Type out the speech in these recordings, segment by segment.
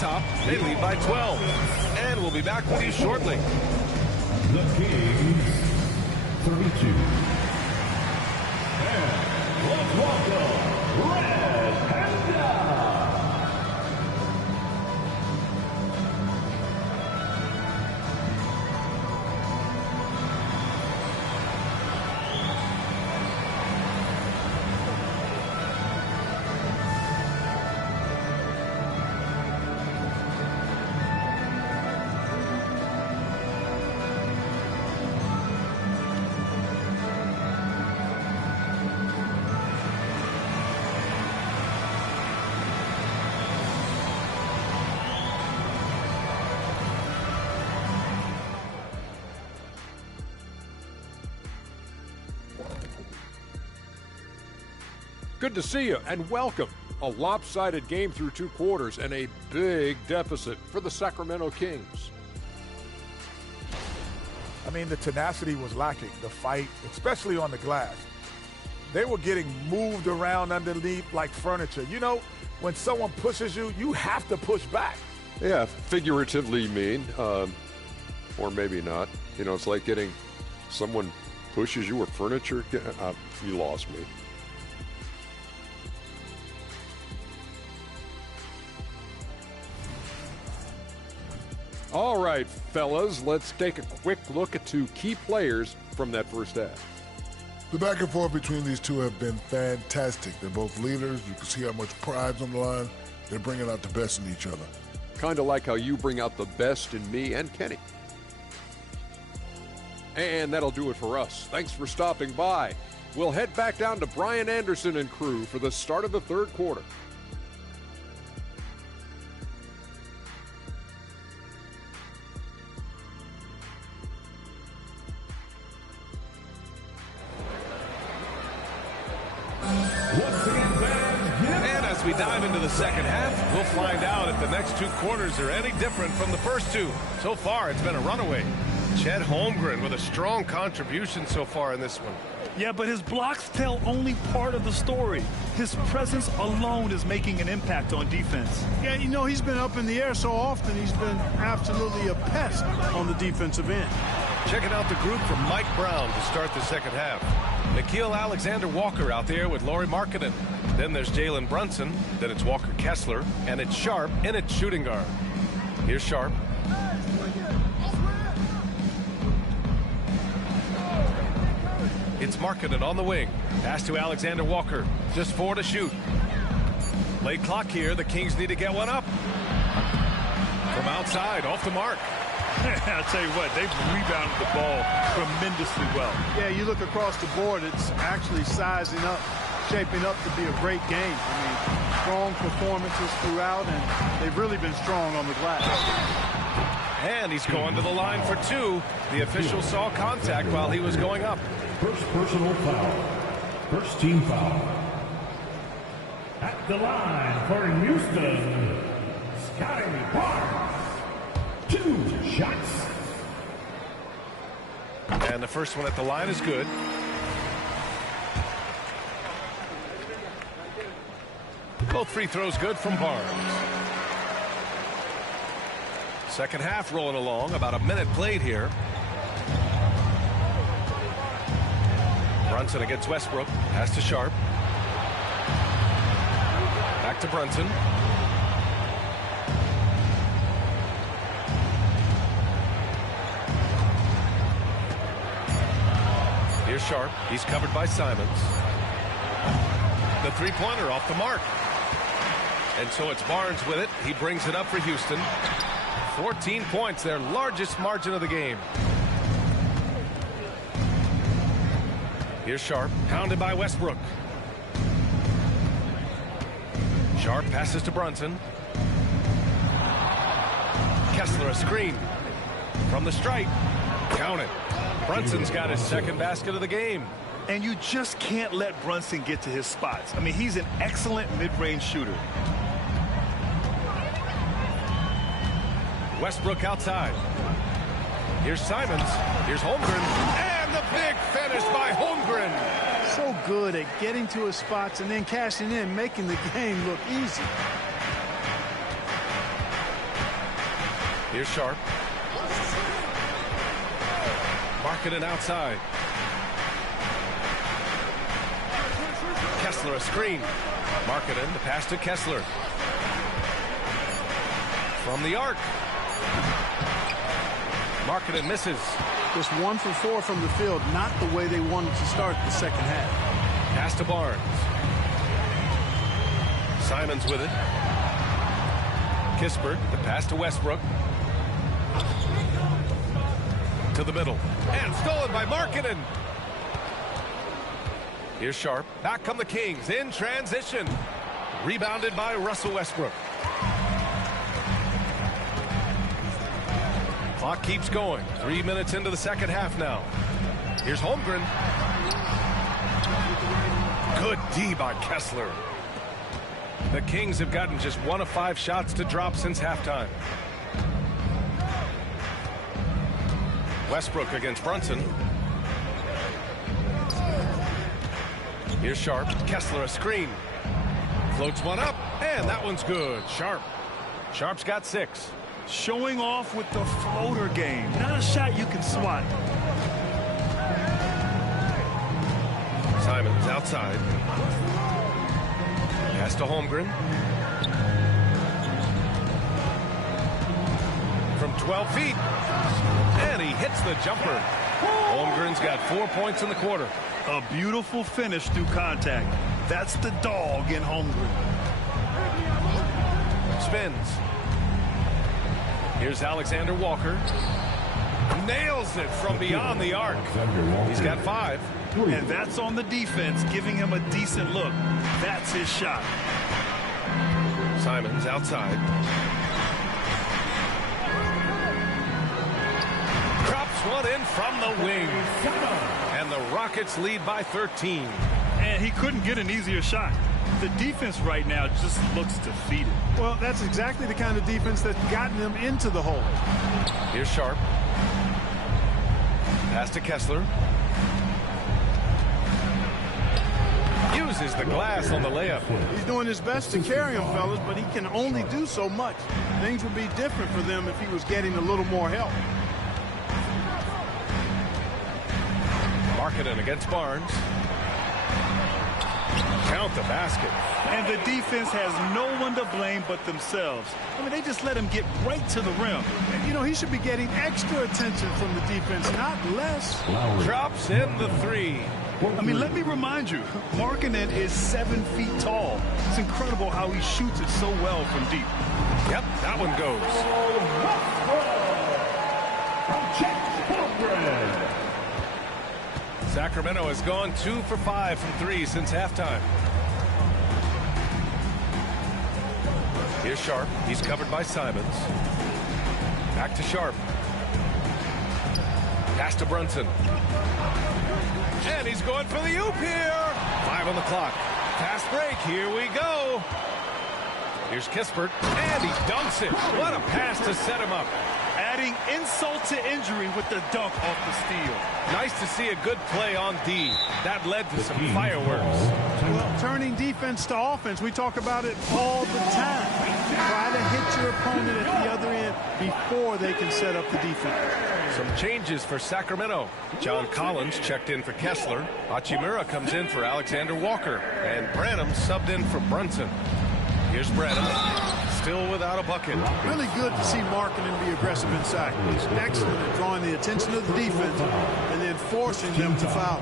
top. They lead by 12. And we'll be back with you shortly. The Kings, 32. And let's welcome Red Panda. Good to see you, and welcome. A lopsided game through 2 quarters and a big deficit for the Sacramento Kings. I mean, the tenacity was lacking, the fight, especially on the glass. They were getting moved around underneath like furniture. You know, when someone pushes you, you have to push back. Yeah, figuratively mean, or maybe not. You know, it's like getting someone pushes you or furniture. You lost me. All right, fellas, let's take a quick look at 2 key players from that first half. The back and forth between these two have been fantastic. They're both leaders. You can see how much pride's on the line. They're bringing out the best in each other. Kind of like how you bring out the best in me and Kenny. And that'll do it for us. Thanks for stopping by. We'll head back down to Brian Anderson and crew for the start of the 3rd quarter. And as we dive into the second half, we'll find out if the next 2 quarters are any different from the first 2. So far, it's been a runaway. Chet Holmgren with a strong contribution so far in this one. Yeah, but his blocks tell only part of the story. His presence alone is making an impact on defense. Yeah, you know, he's been up in the air so often, he's been absolutely a pest on the defensive end. Checking out the group from Mike Brown to start the second half. Nikhil Alexander-Walker out there with Lauri Markkanen. Then there's Jalen Brunson. Then it's Walker Kessler. And it's Sharp in at shooting guard. Here's Sharp. It's Markkanen on the wing. Pass to Alexander-Walker. Just 4 to shoot. Late clock here. The Kings need to get one up. From outside, off the mark. I'll tell you what, they've rebounded the ball tremendously well. Yeah, you look across the board, it's actually sizing up, shaping up to be a great game. I mean, strong performances throughout, and they've really been strong on the glass. And he's going to the line for 2. The official saw contact while he was going up. First personal foul. First team foul. At the line for Houston, Scotty Barnes. 2 shots. And the first one at the line is good. Both free throws good from Barnes. Second half rolling along. About a minute played here. Brunson against Westbrook. Pass to Sharp. Back to Brunson. Here's Sharp. He's covered by Simons. The 3-pointer off the mark. And so it's Barnes with it. He brings it up for Houston. 14 points, their largest margin of the game. Here's Sharp, pounded by Westbrook. Sharp passes to Brunson. Kessler a screen. From the stripe. Count it. Brunson's got his second basket of the game. And you just can't let Brunson get to his spots. I mean, he's an excellent mid-range shooter. Westbrook outside. Here's Simons. Here's Holmgren. And the big finish by Holmgren. So good at getting to his spots and then cashing in, making the game look easy. Here's Sharp. Markkanen outside. Kessler a screen. Markkanen, the pass to Kessler. From the arc. Markkanen misses. Just 1 for 4 from the field, not the way they wanted to start the second half. Pass to Barnes. Simons with it. Kispert, the pass to Westbrook. To the middle. And stolen by Markkanen. Here's Sharp. Back come the Kings in transition. Rebounded by Russell Westbrook. Clock keeps going. 3 minutes into the second half now. Here's Holmgren. Good D by Kessler. The Kings have gotten just 1 of 5 shots to drop since halftime. Westbrook against Brunson. Here's Sharp. Kessler a screen. Floats one up, and that one's good. Sharp. Sharp's got 6. Showing off with the floater game. Not a shot you can swat. Simons outside. Pass to Holmgren. From 12 feet. And he hits the jumper. Holmgren's got 4 points in the quarter. A beautiful finish through contact. That's the dog in Holmgren. Spins. Here's Alexander Walker. Nails it from beyond the arc. He's got 5. And that's on the defense, giving him a decent look. That's his shot. Simons outside. Drops one in from the wing. And the Rockets lead by 13. And he couldn't get an easier shot. The defense right now just looks defeated. Well, that's exactly the kind of defense that's gotten them into the hole. Here's Sharp. Pass to Kessler. Uses the glass on the layup. He's doing his best to carry him, fellas, but he can only do so much. Things would be different for them if he was getting a little more help. Markkanen against Barnes. Count the basket. And the defense has no one to blame but themselves. I mean, they just let him get right to the rim. And, you know, he should be getting extra attention from the defense, not less. Drops in the 3. I mean, let me remind you, Markkanen is 7 feet tall. It's incredible how he shoots it so well from deep. Yep, that one goes. Sacramento has gone 2 for 5 from 3 since halftime. Here's Sharp. He's covered by Simons. Back to Sharp. Pass to Brunson. And he's going for the oop here. 5 on the clock. Fast break. Here we go. Here's Kispert. And he dunks it. What a pass to set him up. Adding insult to injury with the dunk off the steal. Nice to see a good play on D. That led to some fireworks. Well, turning defense to offense, we talk about it all the time. Try to hit your opponent at the other end before they can set up the defense. Some changes for Sacramento. John Collins checked in for Kessler. Hachimura comes in for Alexander Walker. And Branham subbed in for Brunson. Here's Branham. Still without a bucket. Really good to see Markkanen be aggressive inside. He's excellent at drawing the attention of the defense and then forcing them to foul.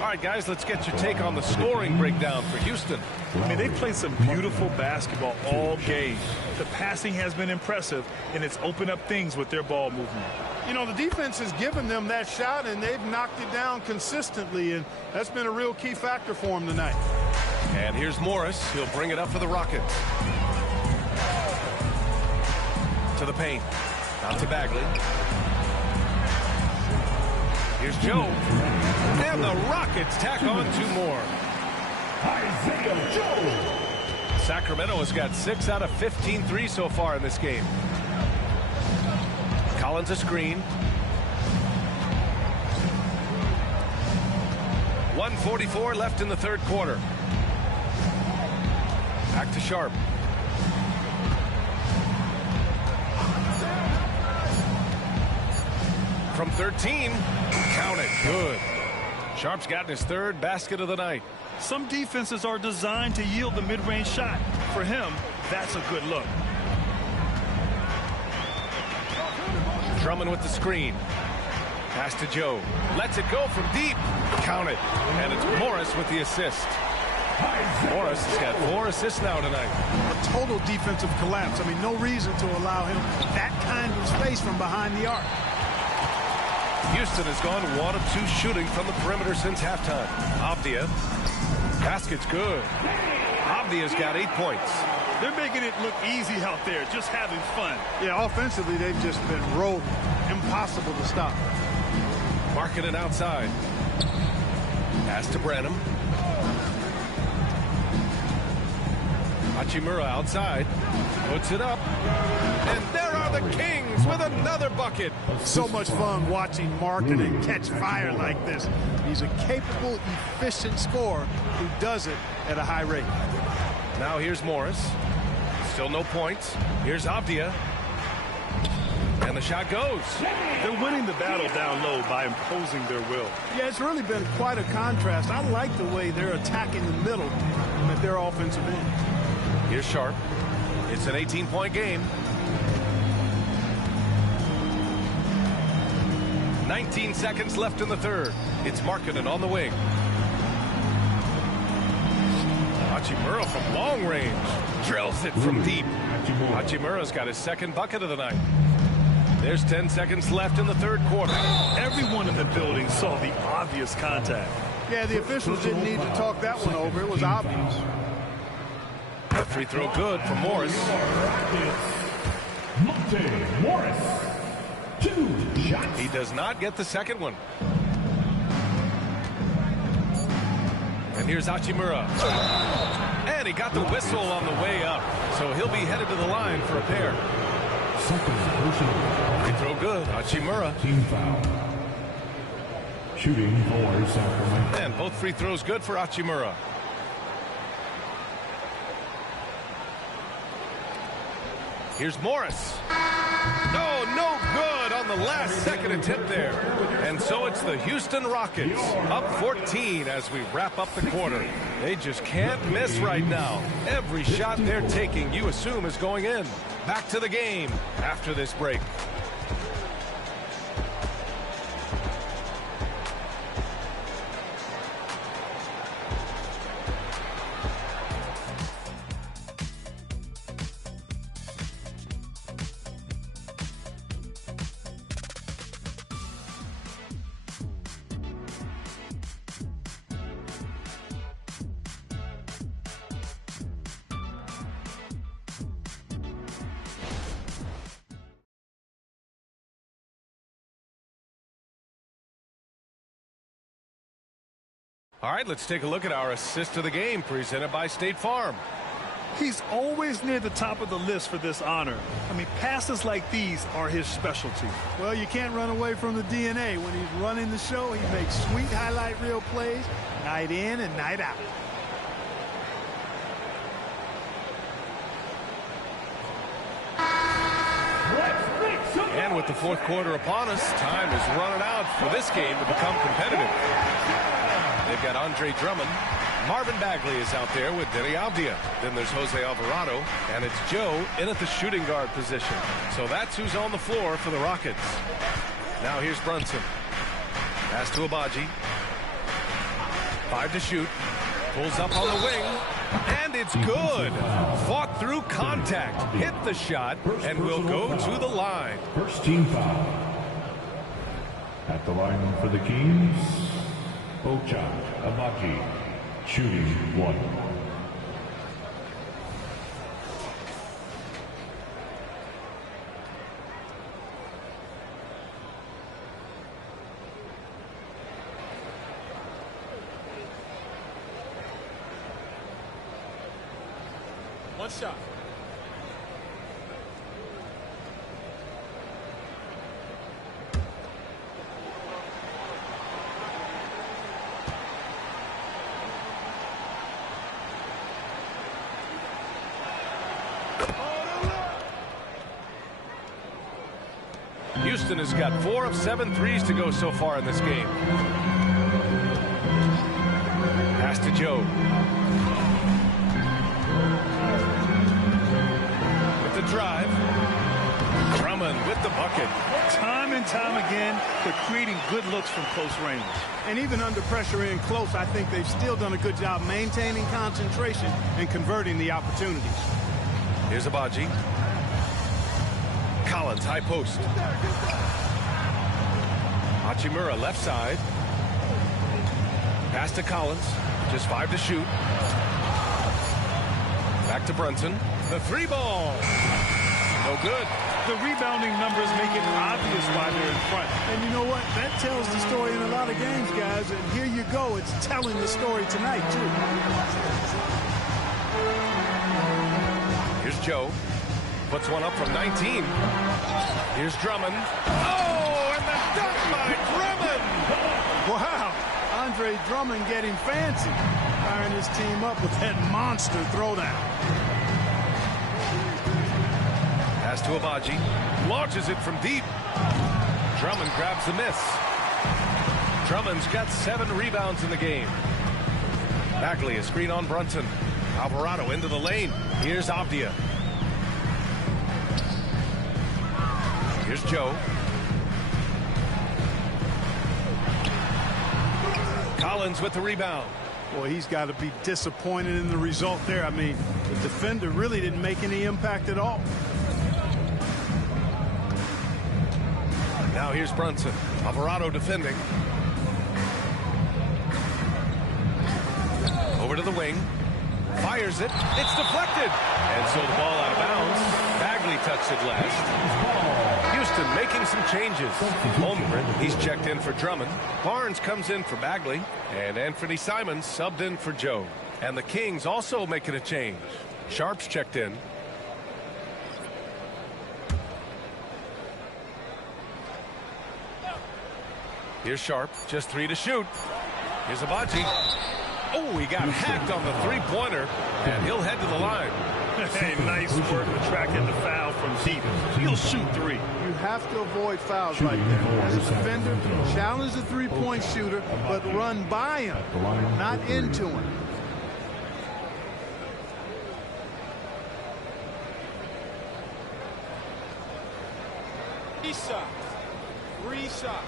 All right, guys, let's get your take on the scoring breakdown for Houston. I mean, they played some beautiful basketball all game. The passing has been impressive, and it's opened up things with their ball movement. You know, the defense has given them that shot, and they've knocked it down consistently, and that's been a real key factor for them tonight. And here's Morris. He'll bring it up for the Rockets. To the paint. Out to Bagley. Here's Joe. And the Rockets tack on 2 more. Isaiah Joe. Sacramento has got 6 out of 15 threes so far in this game. Collins a screen. 1:44 left in the third quarter. Back to Sharp. from 13. Count it. Good. Sharp's gotten his third basket of the night. Some defenses are designed to yield the mid-range shot. For him, that's a good look. Drummond with the screen. Pass to Joe. Lets it go from deep. Count it. And it's Morris with the assist. Morris has got 4 assists now tonight. A total defensive collapse. I mean, no reason to allow him that kind of space from behind the arc. Houston has gone 1 of 2 shooting from the perimeter since halftime. Avdia. Basket's good. Avdia's got 8 points. They're making it look easy out there, just having fun. Yeah, offensively, they've just been rolling. Impossible to stop. Marking it outside. Pass to Branham. Hachimura outside. Puts it up. And there are the Kings with another bucket. So much fun watching Markkanen catch fire like this. He's a capable, efficient scorer who does it at a high rate. Now here's Morris. Still no points. Here's Avdia. And the shot goes. They're winning the battle down low by imposing their will. Yeah, it's really been quite a contrast. I like the way they're attacking the middle at their offensive end. Here's Sharp. It's an 18-point game. 19 seconds left in the third. It's Markkanen on the wing. Hachimura from long range. Drills it from deep. Hachimura's got his second bucket of the night. There's 10 seconds left in the third quarter. Everyone in the building saw the obvious contact. Yeah, the officials didn't need to talk that one over. It was obvious. The free throw good for Morris. Monte Morris. 2 shots. He does not get the second one. And here's Hachimura. And he got the whistle on the way up. So he'll be headed to the line for a pair. Second personal. Free throw good. Hachimura. Team foul. Shooting for Sacramento. And both free throws good for Hachimura. Here's Morris. Oh, no good on the last second attempt there. And so it's the Houston Rockets up 14 as we wrap up the quarter. They just can't miss right now. Every shot they're taking, you assume, is going in. Back to the game after this break. All right, let's take a look at our assist of the game presented by State Farm. He's always near the top of the list for this honor. I mean, passes like these are his specialty. Well, you can't run away from the DNA. When he's running the show, he makes sweet highlight reel plays night in and night out. And with the fourth quarter upon us, time is running out for this game to become competitive. They've got Andre Drummond. Marvin Bagley is out there with Denny Avdia. Then there's Jose Alvarado, and it's Joe in at the shooting guard position. So that's who's on the floor for the Rockets. Now here's Brunson. Pass to Abaji. 5 to shoot. Pulls up on the wing. And it's good. Fought through contact. Hit the shot. And will go to the line. First team foul. At the line for the Kings, Bocha Abaji, shooting 1. One shot. Houston has got 4 of 7 threes to go so far in this game. Pass to Joe. With the drive. Drummond with the bucket. Time and time again, they're creating good looks from close range. And even under pressure in close, I think they've still done a good job maintaining concentration and converting the opportunities. Here's Abaji. Collins, high post. Hachimura, left side. Pass to Collins. Just 5 to shoot. Back to Brunson. The 3 ball. No good. The rebounding numbers make it obvious why they're in front. And you know what? That tells the story in a lot of games, guys. And here you go. It's telling the story tonight, too. Here's Joe. Puts one up from 19. Here's Drummond. Oh, and the dunk by Drummond! Wow. Andre Drummond getting fancy. Firing his team up with that monster throwdown. Pass to Abaji. Launches it from deep. Drummond grabs the miss. Drummond's got 7 rebounds in the game. Bagley, a screen on Brunson. Alvarado into the lane. Here's Avdia. Here's Joe. Collins with the rebound. Boy, he's got to be disappointed in the result there. I mean, the defender really didn't make any impact at all. Now here's Brunson. Alvarado defending. Over to the wing. Fires it. It's deflected. And so the ball out of bounds. Bagley touched it last. Houston making some changes. Holmgren, he's checked in for Drummond. Barnes comes in for Bagley. And Anthony Simons subbed in for Joe. And the Kings also making a change. Sharp's checked in. Here's Sharp, just 3 to shoot. Here's Abaji. Oh, he got hacked on the 3-pointer, and he'll head to the line. Hey, nice work attracting the foul from deep. He'll shoot 3. You have to avoid fouls like that. As a defender, challenge the three-point shooter, but run by him, not into him. Three shots.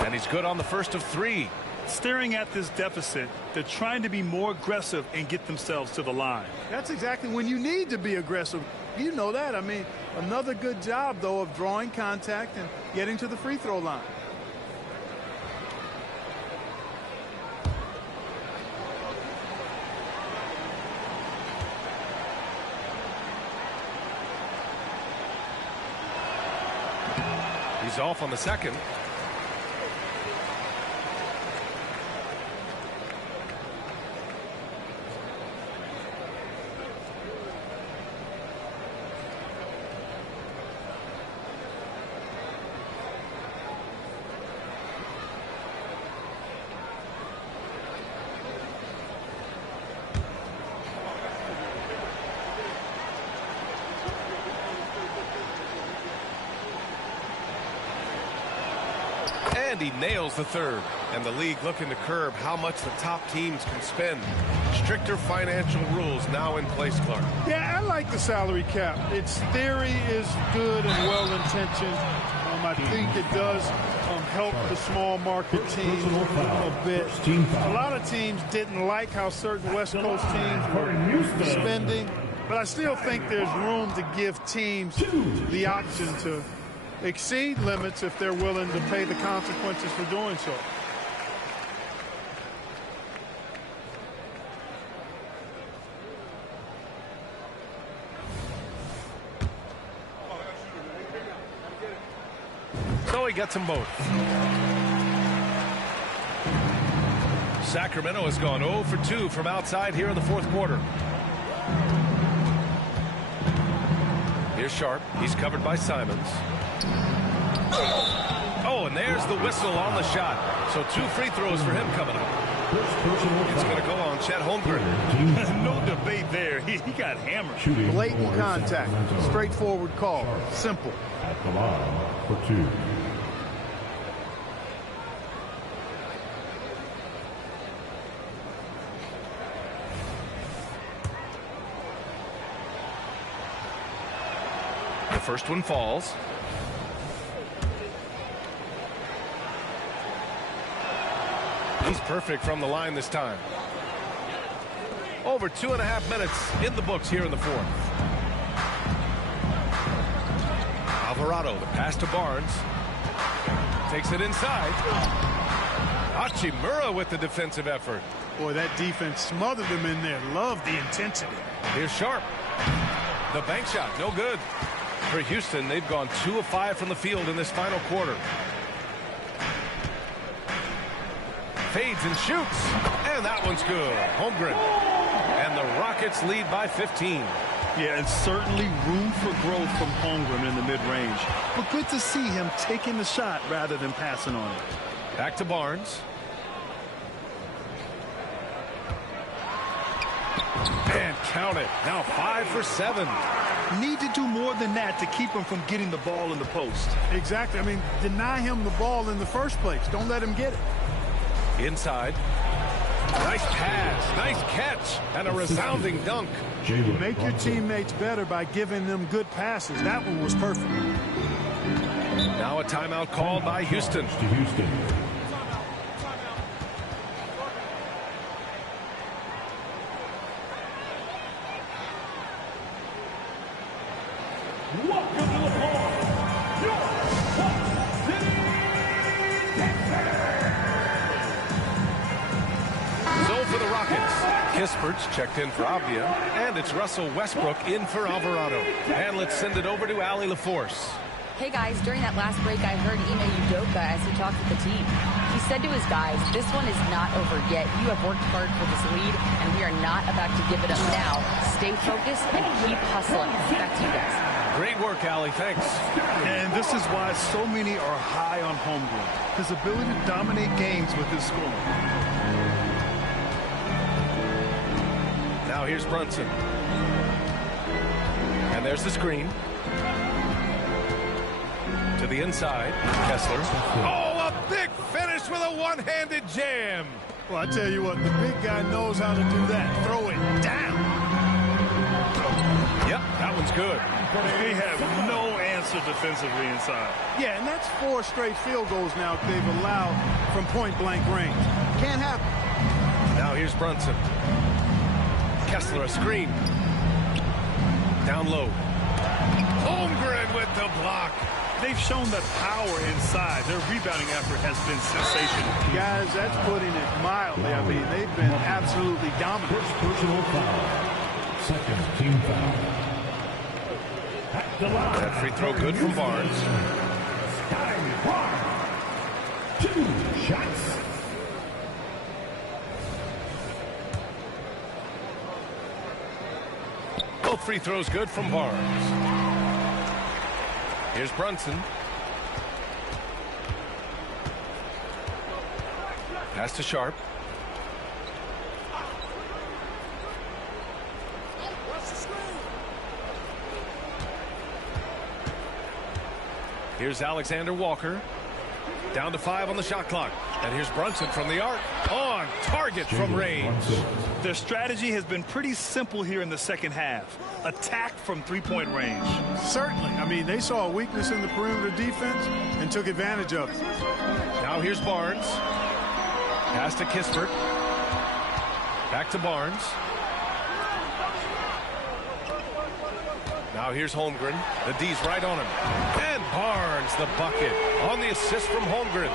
And he's good on the first of 3. Staring at this deficit, they're trying to be more aggressive and get themselves to the line. That's exactly when you need to be aggressive. You know that. I mean, another good job, though, of drawing contact and getting to the free throw line. He's off on the second. And he nails the third. And the league looking to curb how much the top teams can spend. Stricter financial rules now in place, Clark. Yeah, I like the salary cap. Its theory is good and well-intentioned. I think it does help the small market teams a bit. A lot of teams didn't like how certain West Coast teams were spending, but I still think there's room to give teams the option to exceed limits if they're willing to pay the consequences for doing so. So he gets them both. Sacramento has gone 0 for 2 from outside here in the fourth quarter. Here's Sharp. He's covered by Simons. Oh, and there's blows the whistle on the shot. So 2 free throws for him coming up. It's going to go on Chet Holmgren. No debate there. He got hammered. Blatant contact. Straightforward call. Simple. At the line for 2. The first one falls. He's perfect from the line this time. Over 2.5 minutes in the books here in the fourth. Alvarado, the pass to Barnes. Takes it inside. Hachimura with the defensive effort. Boy, that defense smothered him in there. Loved the intensity. Here's Sharp. The bank shot, no good. For Houston, they've gone 2 of 5 from the field in this final quarter. Fades and shoots, and that one's good. Holmgren, and the Rockets lead by 15. Yeah, and certainly room for growth from Holmgren in the mid-range. But good to see him taking the shot rather than passing on it. Back to Barnes. And count it. Now 5 for 7. Need to do more than that to keep him from getting the ball in the post. Exactly. I mean, deny him the ball in the first place. Don't let him get it. Inside. Nice pass. Nice catch. And a resounding dunk. You make your teammates better by giving them good passes. That one was perfect. Now a timeout called by Houston. To Houston. Welcome to the ball. Your City So for the Rockets, Kispert's checked in for Avdia, and it's Russell Westbrook in for Alvarado. And let's send it over to Allie LaForce. Hey guys, during that last break, I heard Ime Udoka as he talked with the team. He said to his guys, this one is not over yet. You have worked hard for this lead, and we are not about to give it up now. Stay focused and keep hustling. Back to you guys. Great work, Allie. Thanks. And this is why so many are high on Holmgren. His ability to dominate games with his scoring. Now here's Brunson. And there's the screen. To the inside, Kessler. Oh, a big finish with a one-handed jam. Well, I tell you what, the big guy knows how to do that. Throw it down. Yep, that one's good. They have no answer defensively inside. Yeah, and that's 4 straight field goals now they've allowed from point-blank range. Can't happen. Now here's Brunson. Kessler, a screen. Down low. Holmgren with the block. They've shown that power inside. Their rebounding effort has been sensational. Guys, that's putting it mildly. I mean, they've been absolutely dominant. First personal foul. Second team foul. At the line. That free throw good from Barnes. Barnes. 2 shots. Both free throws good from Barnes. Here's Brunson. Pass to Sharp. Here's Alexander Walker. Down to 5 on the shot clock. And here's Brunson from the arc. On target from range. Their strategy has been pretty simple here in the second half. Attack from three-point range. Certainly. I mean, they saw a weakness in the perimeter defense and took advantage of it. Now here's Barnes. Pass to Kispert. Back to Barnes. Now here's Holmgren. The D's right on him. And Barnes, the bucket, on the assist from Holmgren.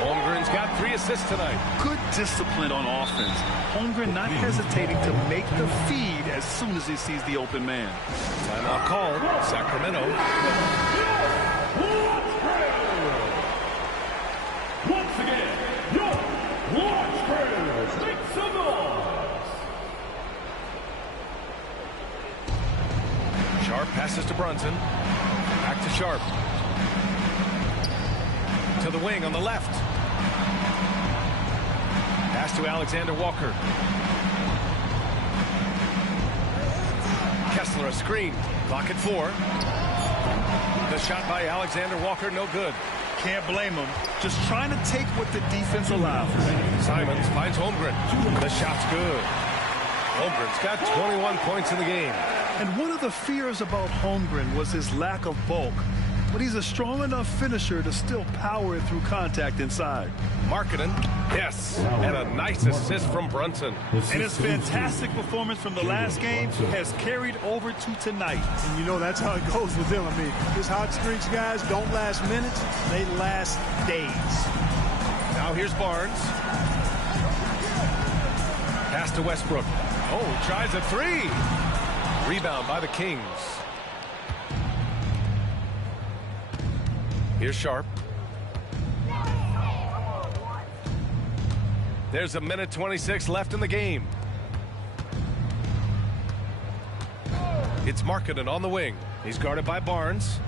Holmgren's got 3 assists tonight. Good discipline on offense. Holmgren not hesitating to make the feed as soon as he sees the open man. Timeout called. Sacramento. Once again, your launch crews make some noise. Sharp passes to Brunson. Back to Sharp. To to the wing on the left. Pass to Alexander Walker. Kessler a screen. Clock at 4. The shot by Alexander Walker, no good. Can't blame him. Just trying to take what the defense allows. Simons finds Holmgren. The shot's good. Holmgren's got 21 points in the game. And one of the fears about Holmgren was his lack of bulk. But he's a strong enough finisher to still power it through contact inside. Markkanen, yes, and a nice assist from Brunson. And his fantastic performance from the last game has carried over to tonight. And you know that's how it goes with him. I mean, his hot streaks, guys, don't last minutes. They last days. Now here's Barnes. Pass to Westbrook. Oh, he tries a 3. Rebound by the Kings. Here's Sharp. There's a minute 26 left in the game. It's Markkanen on the wing. He's guarded by Barnes.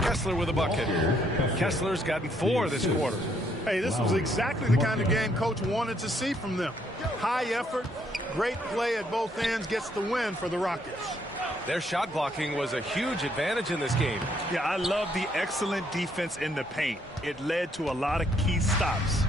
Kessler with a bucket. Kessler's gotten 4 this quarter. Hey, this was exactly the kind of game Coach wanted to see from them. High effort, great play at both ends, gets the win for the Rockets. Their shot blocking was a huge advantage in this game. Yeah, I love the excellent defense in the paint. It led to a lot of key stops.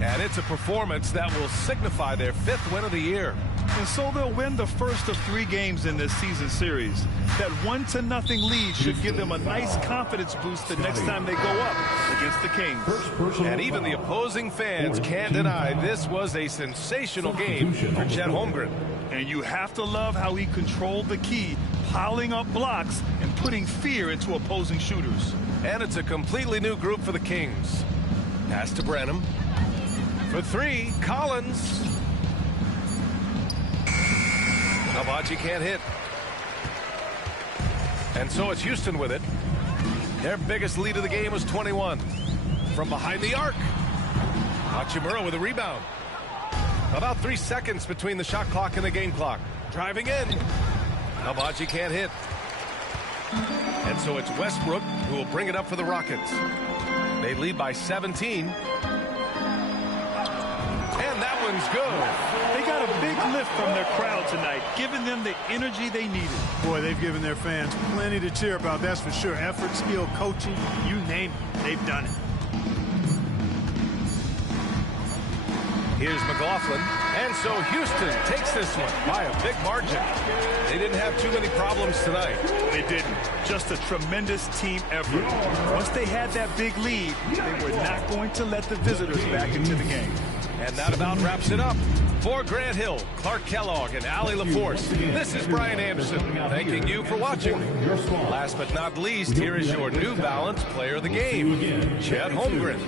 And it's a performance that will signify their 5th win of the year. And so they'll win the first of 3 games in this season series. That 1-0 lead should give them a nice confidence boost the next time they go up against the Kings. And even the opposing fans can't deny this was a sensational game for Chet Holmgren. And you have to love how he controlled the key, piling up blocks and putting fear into opposing shooters. And it's a completely new group for the Kings. Pass to Branham. For 3, Collins. Nalbaji can't hit. And so it's Houston with it. Their biggest lead of the game was 21. From behind the arc. Hachimura with a rebound. About 3 seconds between the shot clock and the game clock. Driving in. Nalbaji can't hit. And so it's Westbrook who will bring it up for the Rockets. They lead by 17. And that one's good. They got a big lift from their crowd tonight, giving them the energy they needed. Boy, they've given their fans plenty to cheer about, that's for sure. Effort, skill, coaching, you name it, they've done it. Here's McLaughlin. And so Houston takes this one by a big margin. They didn't have too many problems tonight. They didn't. Just a tremendous team effort. Once they had that big lead, they were not going to let the visitors back into the game. And that about wraps it up. For Grant Hill, Clark Kellogg, and Allie LaForce, this is Brian Anderson, thanking you for watching. Last but not least, here is your New Balance player of the game, Chet Holmgren.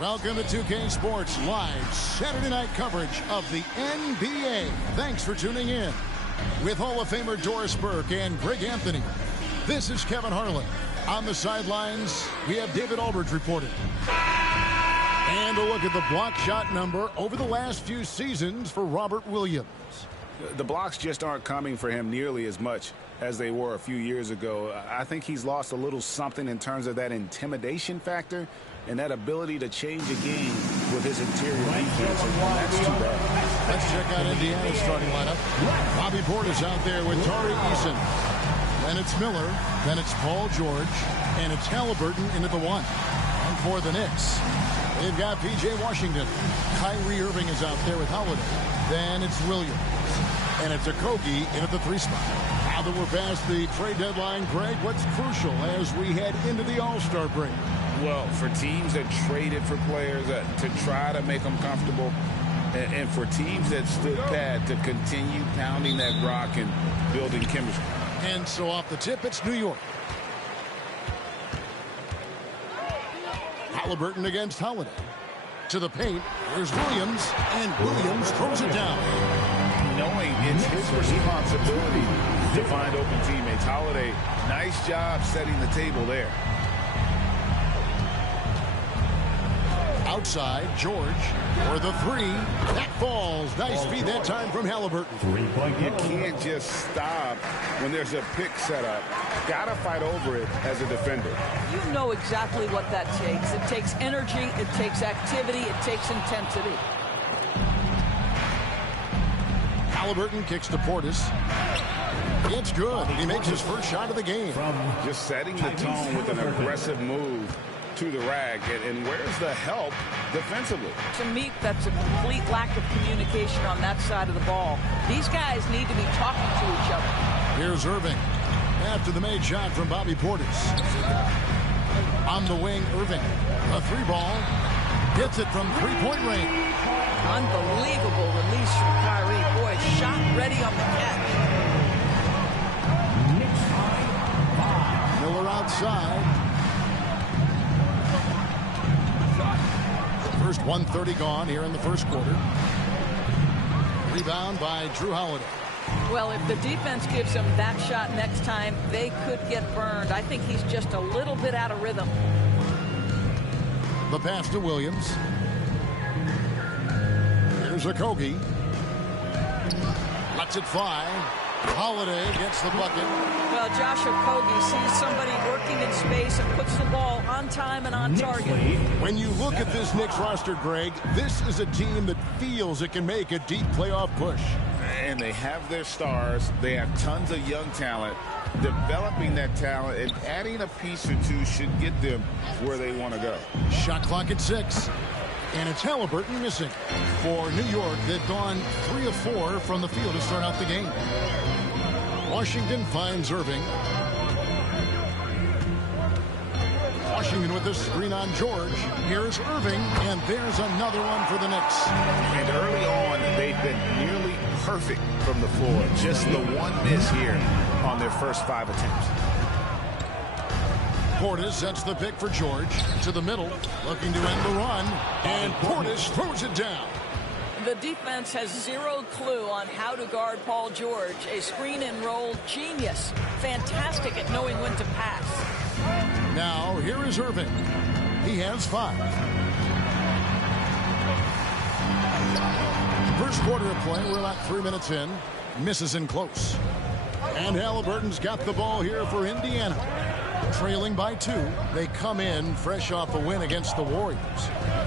Welcome to 2K Sports live Saturday night coverage of the NBA. Thanks for tuning in. With Hall of Famer Doris Burke and Greg Anthony, this is Kevin Harlan. On the sidelines, we have David Aldridge reporting. And a look at the block shot number over the last few seasons for Robert Williams. The blocks just aren't coming for him nearly as much. as they were a few years ago. I think he's lost a little something in terms of that intimidation factor and that ability to change a game with his interior defense, and that's too bad. Let's check out Indiana's starting lineup. Bobby Portis out there with Tari Eason. Then it's Miller. Then it's Paul George. And it's Halliburton into the 1. And for the Knicks, they've got P.J. Washington. Kyrie Irving is out there with Holiday. Then it's Williams. And it's Okogie in at the 3 spot. Now that we're past the trade deadline, Greg, what's crucial as we head into the All-Star break? Well, for teams that traded for players to try to make them comfortable, and for teams that stood pat to continue pounding that rock and building chemistry. And so off the tip, it's New York. Halliburton against Holiday. To the paint, there's Williams, and Williams throws it down. Knowing it's his responsibility to find open teammates. Holiday, nice job setting the table there. Outside, George for the 3. That falls. Nice feed that time from Halliburton. You can't just stop when there's a pick set up. Got to fight over it as a defender. You know exactly what that takes. It takes energy, it takes activity, it takes intensity. Halliburton kicks to Portis. It's good. He makes his first shot of the game. Just setting the tone with an aggressive move to the rack, and where's the help defensively? To me, that's a complete lack of communication on that side of the ball. These guys need to be talking to each other. Here's Irving after the made shot from Bobby Portis. On the wing, Irving. A 3-ball. Hits it from 3-point range. Unbelievable release from Kyrie. Boy, shot ready on the catch. Miller outside. First 1:30 gone here in the first quarter. Rebound by Drew Holiday. Well, if the defense gives him that shot next time, they could get burned. I think he's just a little bit out of rhythm. The pass to Williams. Here's Okogie. Lets it fly. Holiday gets the bucket. Well, Josh Okogie sees somebody working in space and puts the ball on time and on target. When you look at this Knicks roster, Greg, this is a team that feels it can make a deep playoff push. And they have their stars. They have tons of young talent. Developing that talent and adding a piece or two should get them where they want to go. Shot clock at 6. And it's Halliburton missing for New York. They've gone 3 of 4 from the field to start out the game. Washington finds Irving. Washington with a screen on George. Here's Irving, and there's another one for the Knicks. And early on, they've been nearly perfect from the floor. Just the one miss here on their first 5 attempts. Portis sets the pick for George. To the middle, looking to end the run. And Portis throws it down. The defense has zero clue on how to guard Paul George. A screen and roll genius. Fantastic at knowing when to pass. Now, here is Irving. He has 5. First quarter of play, we're about 3 minutes in. Misses in close. And Halliburton's got the ball here for Indiana. Trailing by 2. They come in fresh off a win against the Warriors.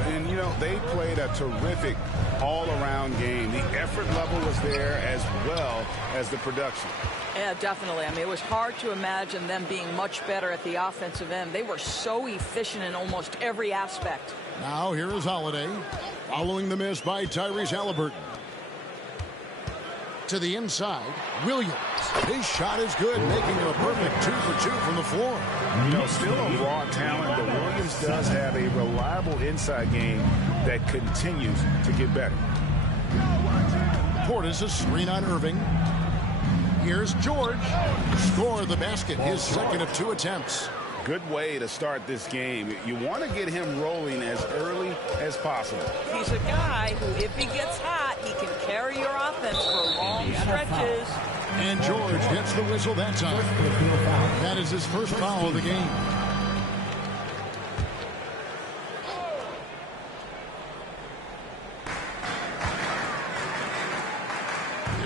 And, you know, they played a terrific all-around game. The effort level was there as well as the production. Yeah, definitely. I mean, it was hard to imagine them being much better at the offensive end. They were so efficient in almost every aspect. Now here is Holiday. Following the miss by Tyrese Halliburton. To the inside, Williams. His shot is good, making it a perfect 2 for 2 from the floor. You know, still a raw talent, but Williams does have a reliable inside game that continues to get better. Portis a screen on Irving. Here's George. Score the basket, his second of 2 attempts. Good way to start this game. You want to get him rolling as early as possible. He's a guy who, if he gets hot, he can carry your offense for long stretches. And George gets the whistle that time. That is his first foul of the game.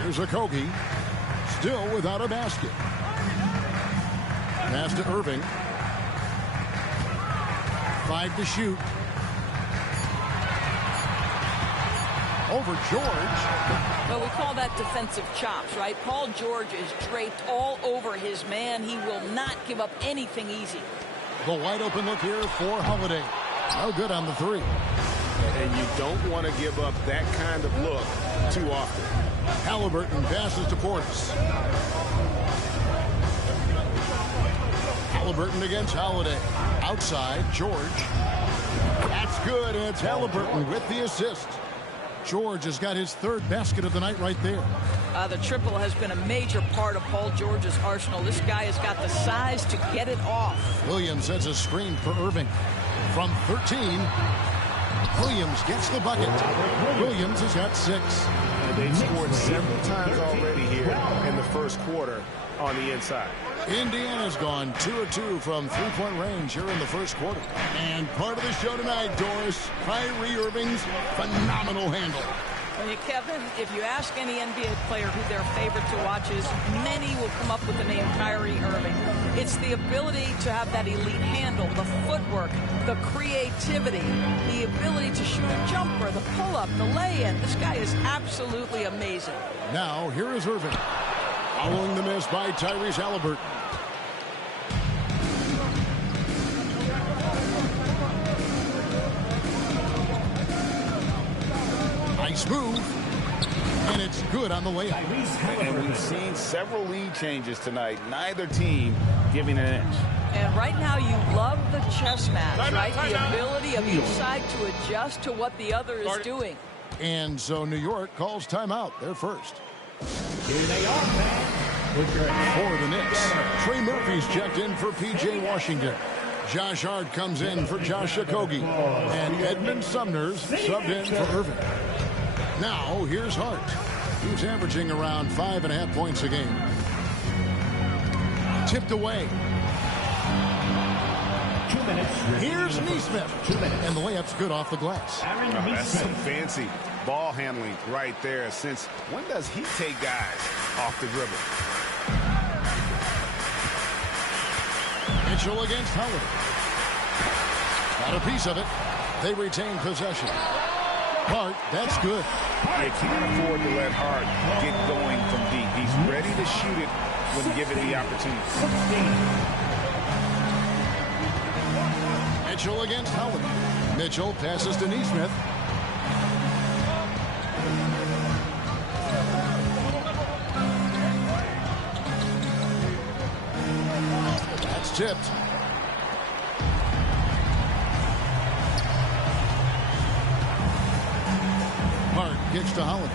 Here's Okogie. Still without a basket. Pass to Irving. 5 to shoot. Over George. Well, we call that defensive chops, right? Paul George is draped all over his man. He will not give up anything easy. The wide open look here for Holiday. No good on the 3. And you don't want to give up that kind of look too often. Halliburton passes to Portis. Halliburton against Holiday. Outside, George. That's good, and it's Halliburton with the assist. George has got his 3rd basket of the night right there. The triple has been a major part of Paul George's arsenal. This guy has got the size to get it off. Williams sets a screen for Irving. From 13, Williams gets the bucket. Williams has got 6. And they've scored several times already here in the first quarter on the inside. Indiana's gone 2 of 2 from 3-point range here in the first quarter. And part of the show tonight, Doris, Kyrie Irving's phenomenal handle. Well, Kevin, if you ask any NBA player who their favorite to watch is, many will come up with the name Kyrie Irving. It's the ability to have that elite handle, the footwork, the creativity, the ability to shoot a jumper, the pull-up, the lay-in. This guy is absolutely amazing. Now, here is Irving. Following the miss by Tyrese Halliburton. Nice move. And it's good on the layup. And we've seen several lead changes tonight. Neither team giving an inch. And right now you love the chess match, right? The ability of each side to adjust to what the other is doing. And so New York calls timeout. They're first. Here they are, man. For the Knicks, Trey Murphy's checked in for P.J. Washington. Josh Hart comes in for Josh Okogie. And Edmund Sumner's subbed in for Irving. Now, here's Hart. He's averaging around 5.5 points a game. Tipped away. 2 minutes. Here's Neesmith. 2 minutes. And the layup's good off the glass. That's some fancy ball handling right there, since when does he take guys off the dribble? Mitchell against Howard. Got a piece of it. They retain possession. Hart, that's good. You can't afford to let Hart get going from deep. He's ready to shoot it when given the opportunity. Mitchell against Howard. Mitchell passes to Neesmith. That's tipped. Hart gets to Howard.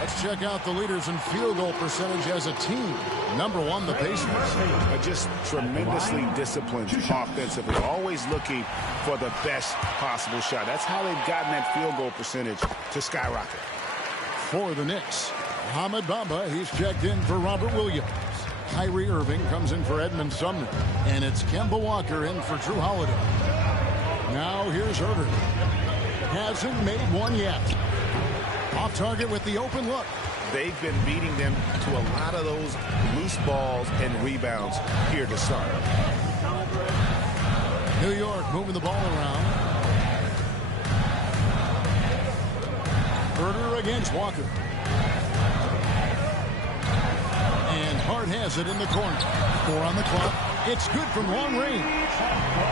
Let's check out the leaders in field goal percentage as a team. Number 1, the Pacers. Just tremendously disciplined offensively, always looking for the best possible shot. That's how they've gotten that field goal percentage to skyrocket. For the Knicks, Mohamed Bamba, he's checked in for Robert Williams. Kyrie Irving comes in for Edmund Sumner. And it's Kemba Walker in for Drew Holiday. Now here's Herder. Hasn't made one yet. Off target with the open look. They've been beating them to a lot of those loose balls and rebounds here to start. New York moving the ball around. Herder against Walker. And Hart has it in the corner. 4 on the clock. It's good from long range.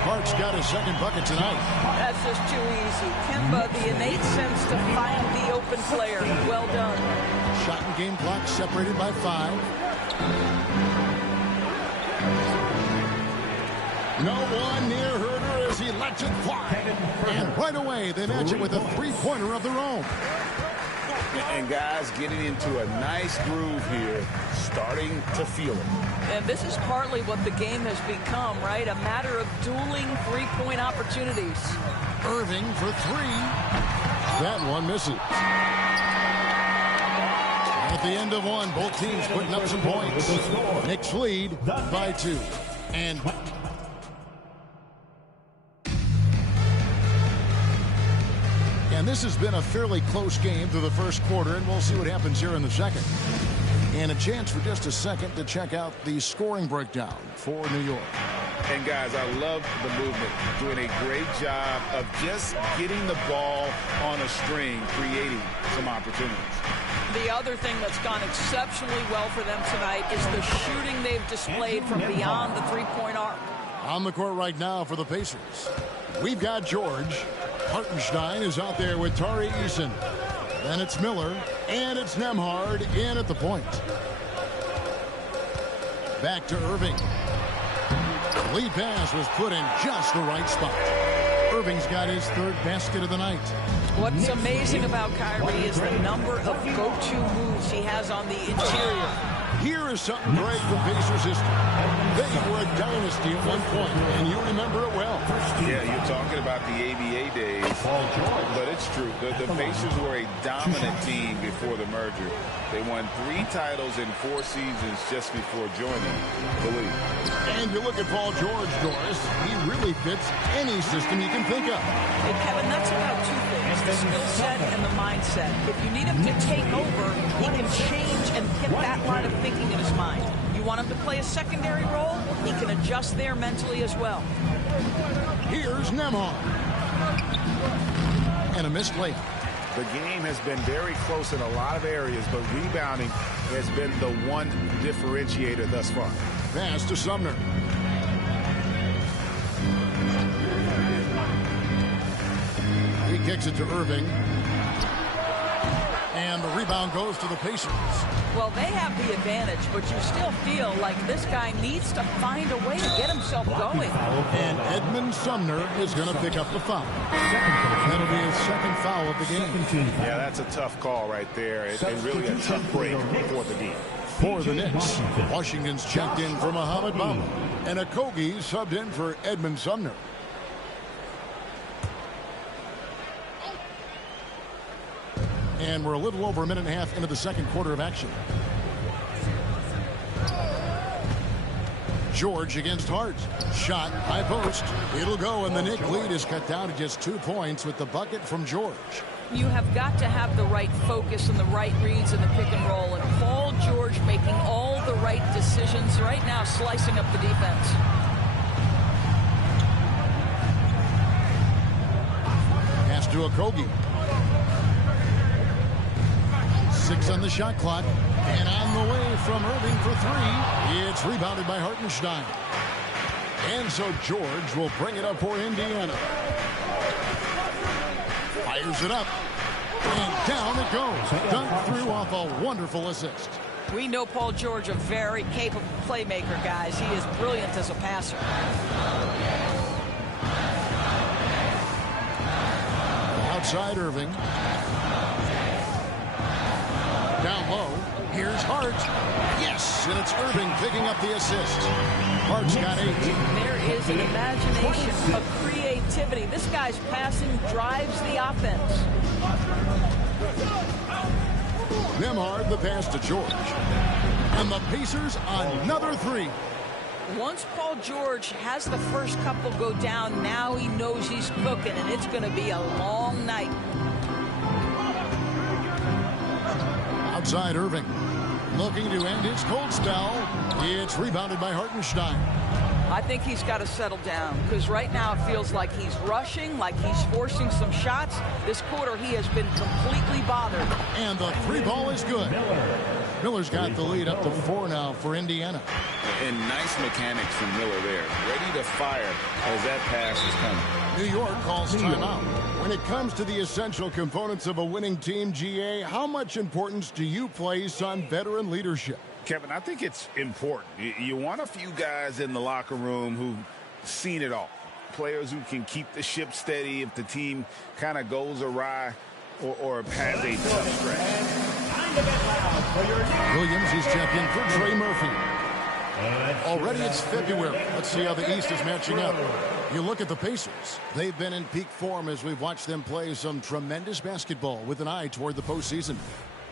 Hart's got his second bucket tonight. That's just too easy. Kemba, the innate sense to find the open player. Well done. Shot and game clock separated by 5. No one near Herder as he lets it fly. And right away, they match it with a three-pointer of their own. And guys getting into a nice groove here, starting to feel it. And this is partly what the game has become, right? A matter of dueling three-point opportunities. Irving for 3. That one misses. At the end of one, both teams putting up some points. Knicks lead by 2. And And this has been a fairly close game through the first quarter, and we'll see what happens here in the second. And a chance for just a second to check out the scoring breakdown for New York. And guys, I love the movement. Doing a great job of just getting the ball on a string, creating some opportunities. The other thing that's gone exceptionally well for them tonight is the shooting they've displayed from beyond the three-point arc. On the court right now for the Pacers, we've got George. Hartenstein is out there with Tari Eason. Then it's Miller, and it's Nembhard in at the point. Back to Irving. Lead pass was put in just the right spot. Irving's got his third basket of the night. What's amazing about Kyrie is the number of go-to moves he has on the interior. Here is something great from Pacers history. They were a dynasty at one point, and you remember it well. Yeah, you're talking about the ABA days, but it's true. The Pacers were a dominant team before the merger. They won 3 titles in 4 seasons just before joining the league. And you look at Paul George, Doris, he really fits any system you can think of. Hey, Kevin, that's about 2 things, the skill set and the mindset. If you need him to take over, he can change and get that line of thinking in his mind. You want him to play a secondary role, he can adjust there mentally as well. Here's Nembhard. And a missed layup. The game has been very close in a lot of areas, but rebounding has been the one differentiator thus far. Pass to Sumner. He kicks it to Irving. And the rebound goes to the Pacers. Well, they have the advantage, but you still feel like this guy needs to find a way to get himself going. And Edmund Sumner is going to pick up the foul. That'll be his second foul of the game. Yeah, that's a tough call right there. And really a tough break for the D. For the Knicks, Washington's checked in for Mohamed Bamba. And Okogie subbed in for Edmund Sumner. And we're a little over a minute and a half into the second quarter of action. George against Hart. Shot, high post. It'll go, and the Knick lead is cut down to just 2 points with the bucket from George. You have got to have the right focus and the right reads in the pick and roll. And Paul George making all the right decisions right now, slicing up the defense. Pass to Okogie. 6 on the shot clock. And on the way from Irving for 3. It's rebounded by Hartenstein. And so George will bring it up for Indiana. Fires it up. And down it goes. Dunked through off a wonderful assist. We know Paul George, a very capable playmaker, guys. He is brilliant as a passer. Outside Irving. Down low. Here's Hart. Yes, and it's Irving picking up the assist. Hart's got 8. There is an imagination, a creativity. This guy's passing drives the offense. Nembhard, the pass to George. And the Pacers another 3. Once Paul George has the first couple go down, now he knows he's cooking, and it's going to be a long night. Outside Irving. Looking to end his cold spell. It's rebounded by Hartenstein. I think he's got to settle down, because right now it feels like he's rushing, like he's forcing some shots. This quarter he has been completely bothered. And the 3 ball is good. Miller's got the lead up to 4 now for Indiana. And nice mechanics from Miller there. Ready to fire as that pass is coming. New York calls timeout. When it comes to the essential components of a winning team, GA, how much importance do you place on veteran leadership? Kevin, I think it's important. You want a few guys in the locker room who've seen it all. Players who can keep the ship steady if the team kind of goes awry or has a tough stretch. Williams is checked in for Trey Murphy. Already it's February. Let's see how the East is matching up. You look at the Pacers. They've been in peak form as we've watched them play some tremendous basketball with an eye toward the postseason.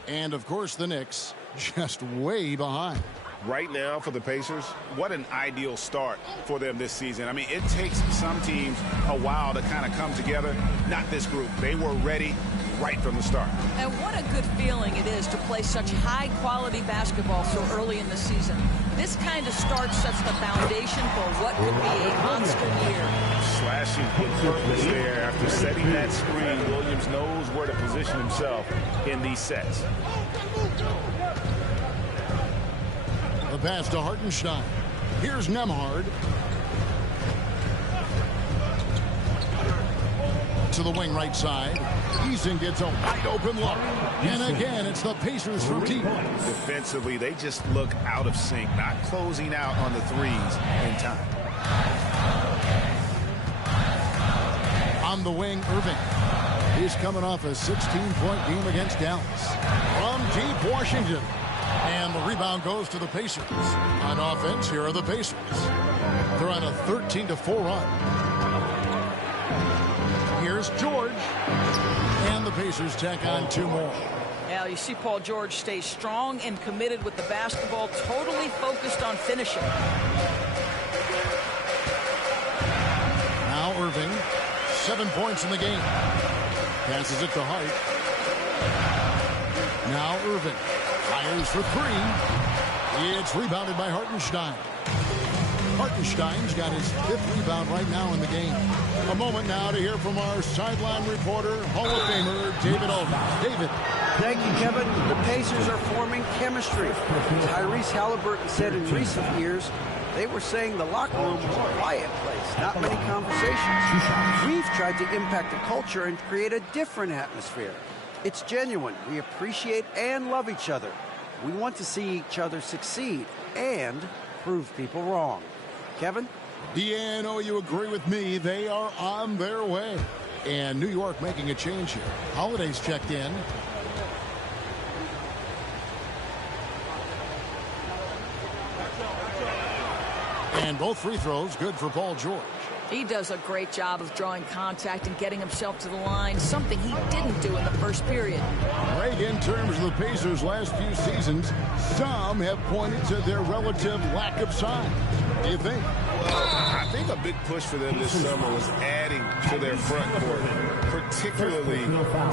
And, of course, the Knicks just way behind. right now for the Pacers, what an ideal start for them this season. I mean, it takes some teams a while to kind of come together. Not this group. They were ready right from the start. And what a good feeling it is to play such high-quality basketball so early in the season. This kind of start sets the foundation for what could be a monster year. Slashing with purpose there after setting that screen. Williams knows where to position himself in these sets. The pass to Hartenstein. Here's Nembhard. To the wing right side. Eason gets a wide open look. And again, it's the Pacers from deep. Defensively, they just look out of sync, not closing out on the threes in time. On the wing, Irving. He's coming off a 16-point game against Dallas. From deep Washington. And the rebound goes to the Pacers. On offense, here are the Pacers. They're on a 13-4 run. Here's George. And the Pacers tack on 2 more. Now, you see Paul George stay strong and committed with the basketball, totally focused on finishing. Now Irving. 7 points in the game. Passes it to Hart. Now Irving. Fires for 3. It's rebounded by Hartenstein. Hartenstein's got his 5th rebound right now in the game. A moment now to hear from our sideline reporter, Hall of Famer David Aldridge. David. Thank you, Kevin. The Pacers are forming chemistry. Tyrese Halliburton said in recent years they were saying the locker room was a quiet place, not many conversations. We've tried to impact the culture and create a different atmosphere. It's genuine. We appreciate and love each other. We want to see each other succeed and prove people wrong. Kevin? Yeah, no, you agree with me. They are on their way. And New York making a change here. Holiday's checked in. And both free throws good for Paul George. He does a great job of drawing contact and getting himself to the line, something he didn't do in the first period. Right, in terms of the Pacers' last few seasons, some have pointed to their relative lack of size. What do you think? Well, I think a big push for them this summer was adding to their front court, particularly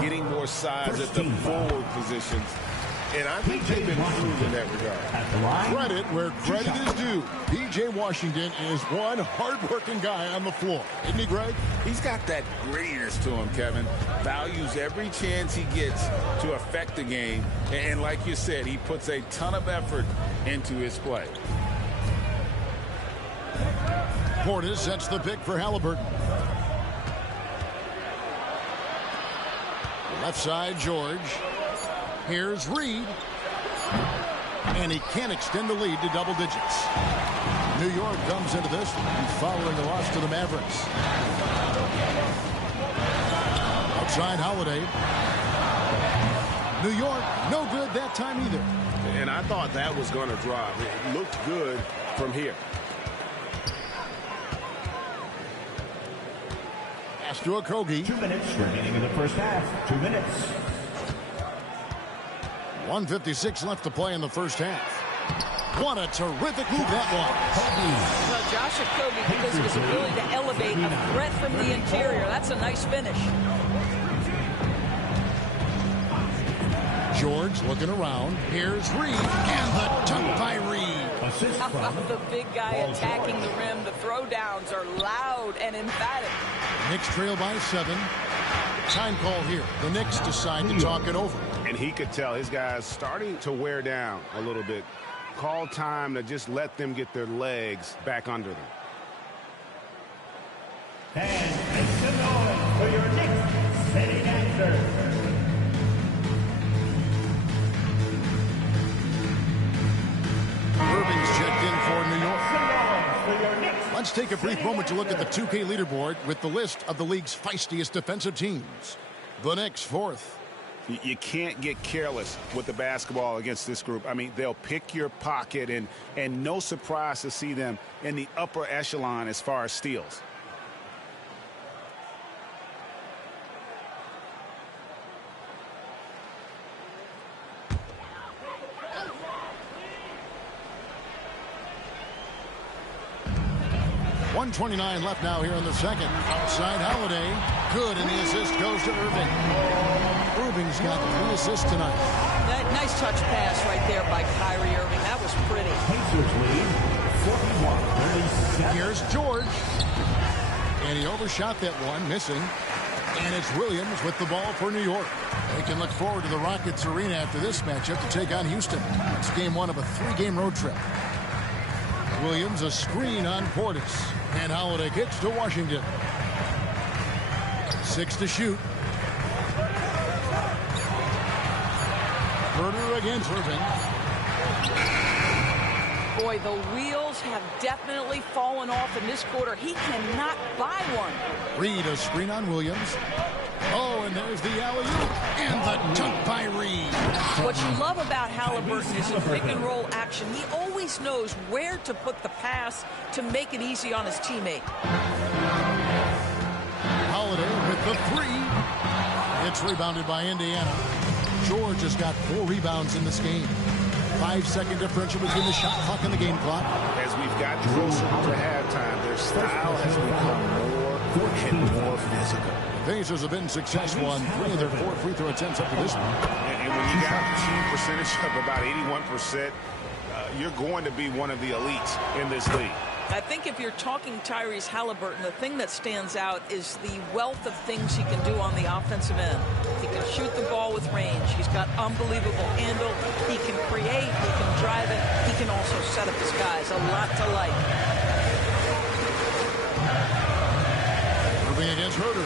getting more size at the forward positions. And I think they've been improved in that regard. Credit where credit is due. P.J. Washington is one hard-working guy on the floor. Isn't he, Greg? He's got that grittiness to him, Kevin. Values every chance he gets to affect the game. And like you said, he puts a ton of effort into his play. Portis sets the pick for Halliburton. Left side, George. Here's Reed. And he can't extend the lead to double digits. New York comes into this one following the loss to the Mavericks. Outside Holiday. New York, no good that time either. And I thought that was going to drop. It looked good from here. Pass to Okogie. 2 minutes remaining in the first half. 2 minutes. 1:56 left to play in the first half. What a terrific move that was. Well, Josh Okogie, because of his ability to elevate a threat from the interior, that's a nice finish. George looking around. Here's Reed. And the dunk by Reed. How about the big guy attacking the rim? The throwdowns are loud and emphatic. Knicks trail by 7. Time call here. The Knicks decide to talk it over. And he could tell his guys starting to wear down a little bit. Call time to just let them get their legs back under them. And make some noise for your Knicks city dancers. Irving's checked in for New York. Let's take a brief moment to look at the 2K leaderboard with the list of the league's feistiest defensive teams. The Knicks 4th. You can't get careless with the basketball against this group. I mean, they'll pick your pocket, and no surprise to see them in the upper echelon as far as steals. 1:29 left now here in the second. Outside Holiday. Good, and the assist goes to Irving. Irving's got 3 assists tonight. That nice touch pass right there by Kyrie Irving. That was pretty. Pacers lead 41-37. Here's George. And he overshot that one, missing. And it's Williams with the ball for New York. They can look forward to the Rockets Arena after this matchup to take on Houston. It's game 1 of a 3-game road trip. Williams a screen on Portis. And Holiday kicks to Washington. 6 to shoot. Herder against Irving. Boy, the wheels have definitely fallen off in this quarter. He cannot buy one. Reed a screen on Williams. Oh, and there's the alley-oop. And the dunk by Reed. What you love about Halliburton is in pick-and-roll action. He always knows where to put the pass to make it easy on his teammate. Holiday with the 3. It's rebounded by Indiana. George has got 4 rebounds in this game. 5-second differential between the shot clock and the game clock. As we've gotten closer to halftime, their style has become more and more physical. Pacers have been successful on 3 of their 4 free throw attempts up to this point. And when you got a team percentage of about 81%, you're going to be one of the elites in this league. I think if you're talking Tyrese Halliburton, the thing that stands out is the wealth of things he can do on the offensive end. He can shoot the ball with range. He's got unbelievable handle. He can create. He can drive it. He can also set up his guys. A lot to like. Irving against Herder.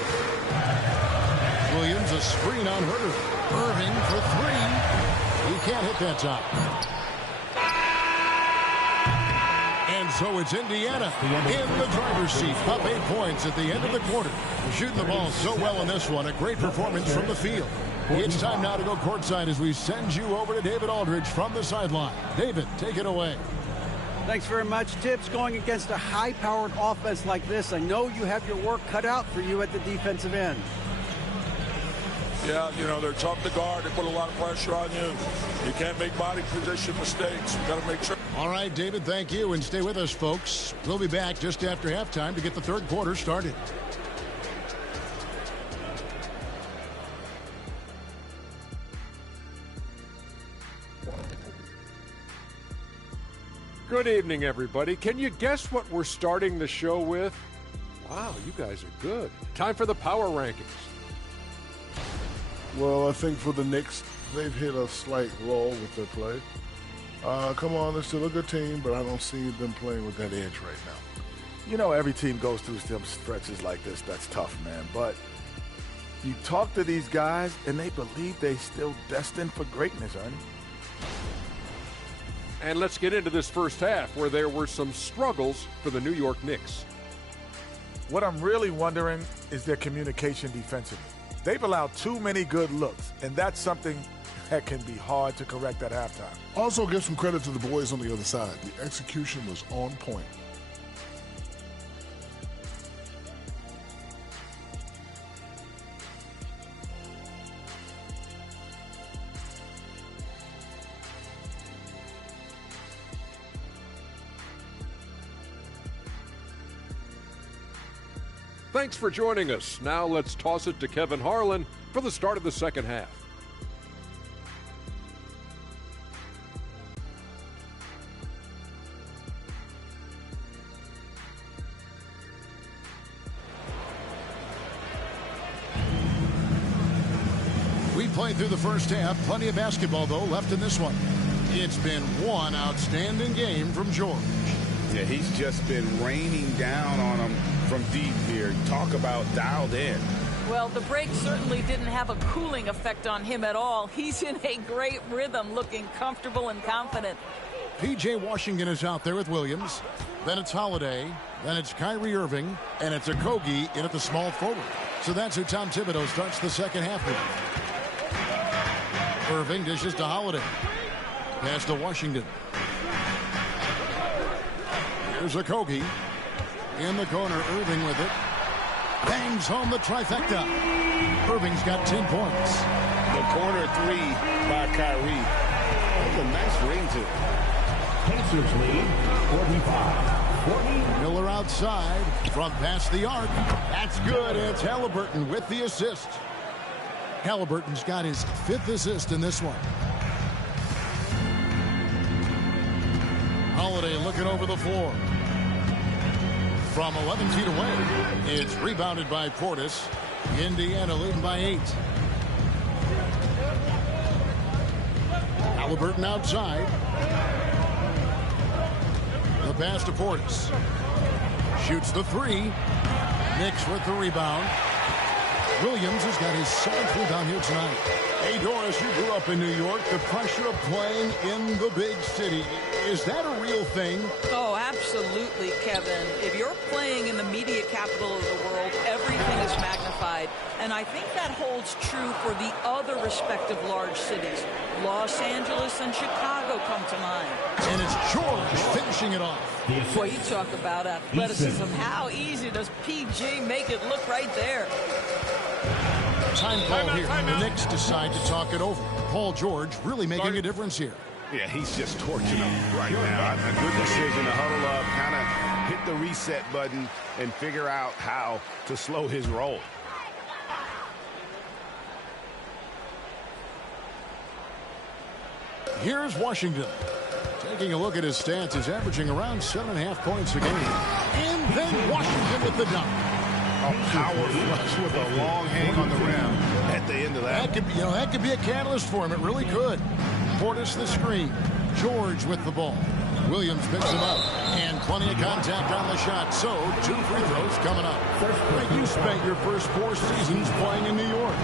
Williams a screen on Herder. Irving for 3. He can't hit that time. And so it's Indiana in the driver's seat, up 8 points at the end of the quarter. Shooting the ball so well in this one. A great performance from the field. It's time now to go courtside as we send you over to David Aldridge from the sideline. David, take it away. Thanks very much. Tibbs, going against a high-powered offense like this, I know you have your work cut out for you at the defensive end. Yeah, you know, they're tough to guard. They put a lot of pressure on you. You can't make body position mistakes. You got to make sure. All right, David, thank you. And stay with us, folks. We'll be back just after halftime to get the third quarter started. Good evening, everybody. Can you guess what we're starting the show with? Wow, you guys are good. Time for the power rankings. Well, I think for the Knicks, they've hit a slight lull with their play. Come on, they're still a good team, but I don't see them playing with that edge right now. You know, every team goes through some stretches like this. That's tough, man. But you talk to these guys, and they believe they're still destined for greatness, Ernie. And let's get into this first half where there were some struggles for the New York Knicks. What I'm really wondering is their communication defensively. They've allowed too many good looks, and that's something that can be hard to correct at halftime. Also, give some credit to the boys on the other side. The execution was on point. Thanks for joining us. Now let's toss it to Kevin Harlan for the start of the second half. We played through the first half. Plenty of basketball, though, left in this one. It's been one outstanding game from George. Yeah, he's just been raining down on them from deep here. Talk about dialed in. Well, the break certainly didn't have a cooling effect on him at all. He's in a great rhythm, looking comfortable and confident. P.J. Washington is out there with Williams. Then it's Holiday. Then it's Kyrie Irving. And it's Okogie in at the small forward. So that's who Tom Thibodeau starts the second half with. Irving dishes to Holiday. Pass to Washington. Here's Okogie. In the corner, Irving with it. Bangs home the trifecta. Irving's got 10 points. The corner 3 by Kyrie. That's a nice ring to it. Pacers lead 45-41. Miller outside from past the arc. That's good. It's Halliburton with the assist. Halliburton's got his 5th assist in this one. Holiday looking over the floor. From 11 feet away, it's rebounded by Portis. Indiana leading by 8. Halliburton outside. The pass to Portis. Shoots the 3. Knicks with the rebound. Williams has got his 7th rebound here tonight. Hey, Doris, you grew up in New York. The pressure of playing in the big city, is that a real thing? Oh, absolutely, Kevin. If you're playing in the media capital of the world, everything is magnified. And I think that holds true for the other respective large cities. Los Angeles and Chicago come to mind. And it's George finishing it off. Boy, you talk about athleticism. How easy does PG make it look right there? Time call here. The Knicks decide to talk it over. Paul George really making a difference here. Yeah, he's just torching them right now. A good decision to huddle up, kind of hit the reset button, and figure out how to slow his roll. Here's Washington. Taking a look at his stats, he's averaging around 7.5 points a game. And then Washington with the dunk. A power flush with a long hang on the rim at the end of that. That could be a catalyst for him. It really could. Portis the screen. George with the ball. Williams picks him up. And plenty of contact on the shot. So 2 free throws coming up. You spent your first 4 seasons playing in New York.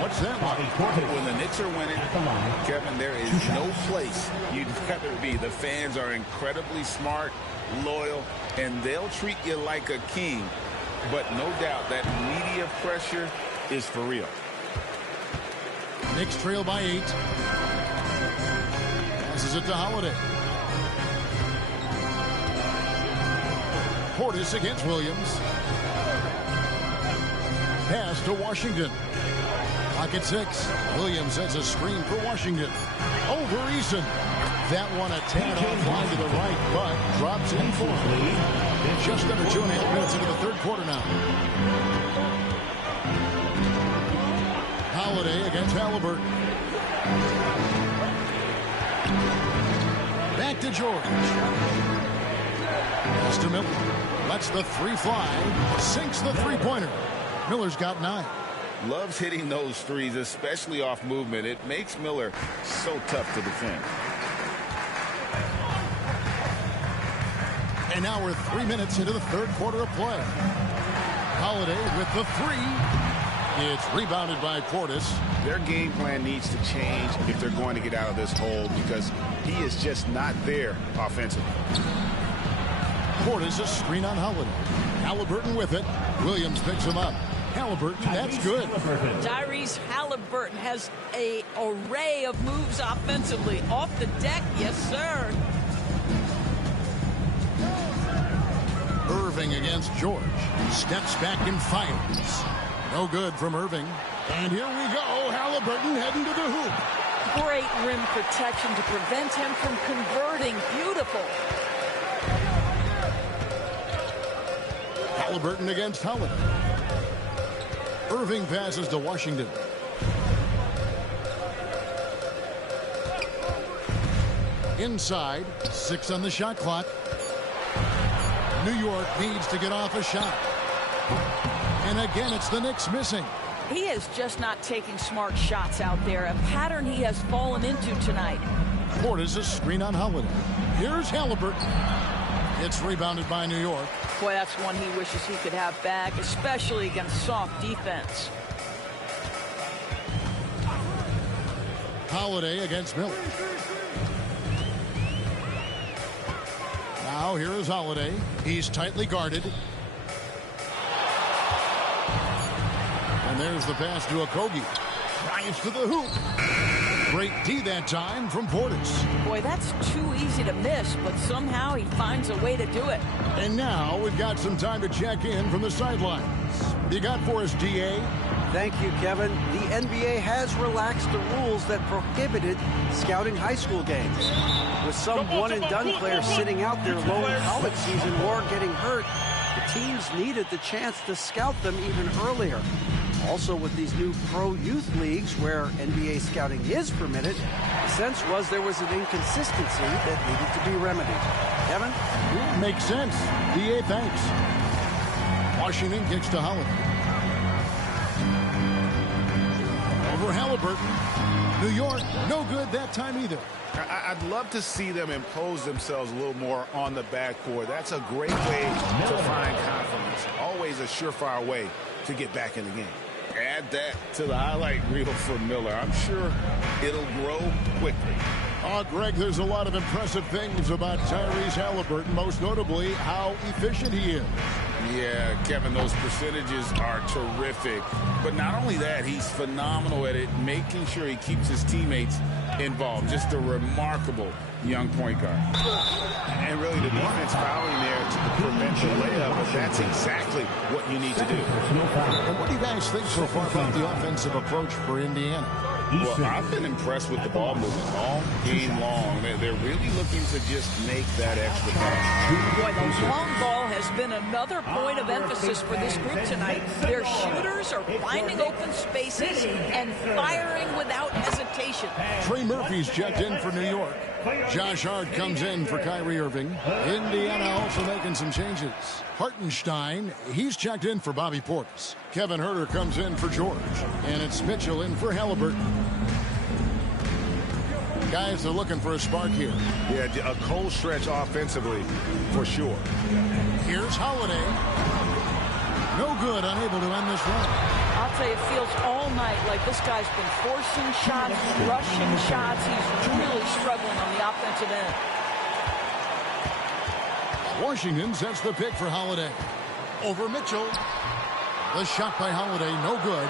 What's that like? When the Knicks are winning, Kevin, there is no place you'd rather be. The fans are incredibly smart, loyal, and they'll treat you like a king. But no doubt that media pressure is for real. Knicks trail by 8. Passes it to Holiday. Portis against Williams. Pass to Washington. Pocket 6. Williams sets a screen for Washington. Over Eason. That one a tad offline to the right, but drops in for him. Just under 2.5 minutes into the third quarter now. Holiday against Halliburton. Back to George. Pass to Miller. Lets the 3 fly. Sinks the 3-pointer. Miller's got 9. Loves hitting those threes, especially off movement. It makes Miller so tough to defend. And now we're 3 minutes into the third quarter of play. Holiday with the 3. It's rebounded by Portis. Their game plan needs to change if they're going to get out of this hole because he is just not there offensively. Portis a screen on Holiday. Halliburton with it. Williams picks him up. Halliburton, that's good. Tyrese Halliburton has an array of moves offensively. Off the deck, yes, sir. Irving against George. Steps back and fires. No good from Irving. And here we go. Halliburton heading to the hoop. Great rim protection to prevent him from converting. Beautiful. Halliburton against Holiday. Irving passes to Washington. Inside, 6 on the shot clock. New York needs to get off a shot. And again, it's the Knicks missing. He is just not taking smart shots out there, a pattern he has fallen into tonight. Portis a screen on Holiday. Here's Halliburton. It's rebounded by New York. Boy, that's one he wishes he could have back, especially against soft defense. Holiday against Miller. Now here is Holiday. He's tightly guarded. And there's the pass to Okogie. Drives to the hoop. Great D that time from Portis. Boy, that's too easy to miss, but somehow he finds a way to do it. And now we've got some time to check in from the sidelines. You got for us, DA? Thank you, Kevin. The NBA has relaxed the rules that prohibited scouting high school games. With some one-and-done players sitting out their lone college season or getting hurt, the teams needed the chance to scout them even earlier. Also, with these new pro youth leagues where NBA scouting is permitted, the sense was there was an inconsistency that needed to be remedied. Kevin? Makes sense. DA, thanks. Washington kicks to Holiday. Over Halliburton. New York, no good that time either. I'd love to see them impose themselves a little more on the backcourt. That's a great way to find confidence. Always a surefire way to get back in the game. Add that to the highlight reel for Miller. I'm sure it'll grow quickly. Greg, there's a lot of impressive things about Tyrese Halliburton, most notably how efficient he is. Yeah, Kevin, those percentages are terrific. But not only that, he's phenomenal at it, making sure he keeps his teammates involved. Just a remarkable young point guard. And really the defense fouling there to prevent the layup, but that's exactly what you need to do. And what do you guys think so far about the offensive approach for Indiana? Well, I've been impressed with the ball movement all game long. They're really looking to just make that extra pass. Boy, the long ball has been another point of emphasis for this group tonight. Their shooters are finding open spaces and firing without hesitation. Trey Murphy's checked in for New York. Josh Hart comes in for Kyrie Irving. Indiana also making some changes. Hartenstein, he's checked in for Bobby Portis. Kevin Huerter comes in for George. And it's Mitchell in for Halliburton. Guys are looking for a spark here. Yeah, a cold stretch offensively, for sure. Here's Holiday. No good, unable to end this run. I'll tell you, it feels all night like this guy's been forcing shots, rushing shots. He's really struggling on the offensive end. Washington sets the pick for Holiday. Over Mitchell. The shot by Holiday, no good.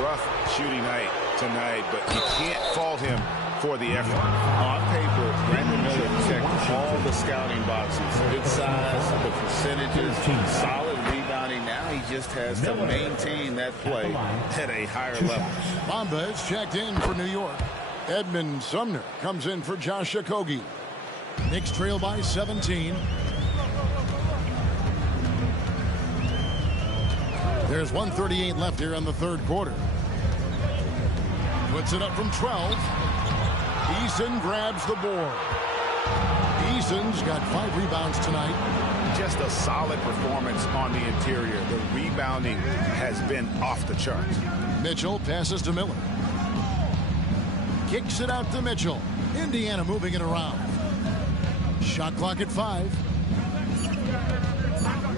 Rough shooting night tonight, but you can't fault him for the effort. On paper, Brandon Miller checked all the scouting boxes. Good size, the percentages, solid rebounding. Now he just has to maintain that play at a higher level. Bamba is checked in for New York. Edmund Sumner comes in for Josh Okogie. Knicks trail by 17. There's 1:38 left here in the third quarter. Puts it up from 12. Eason grabs the board. Eason's got 5 rebounds tonight. Just a solid performance on the interior. The rebounding has been off the charts. Mitchell passes to Miller. Kicks it out to Mitchell. Indiana moving it around. Shot clock at 5.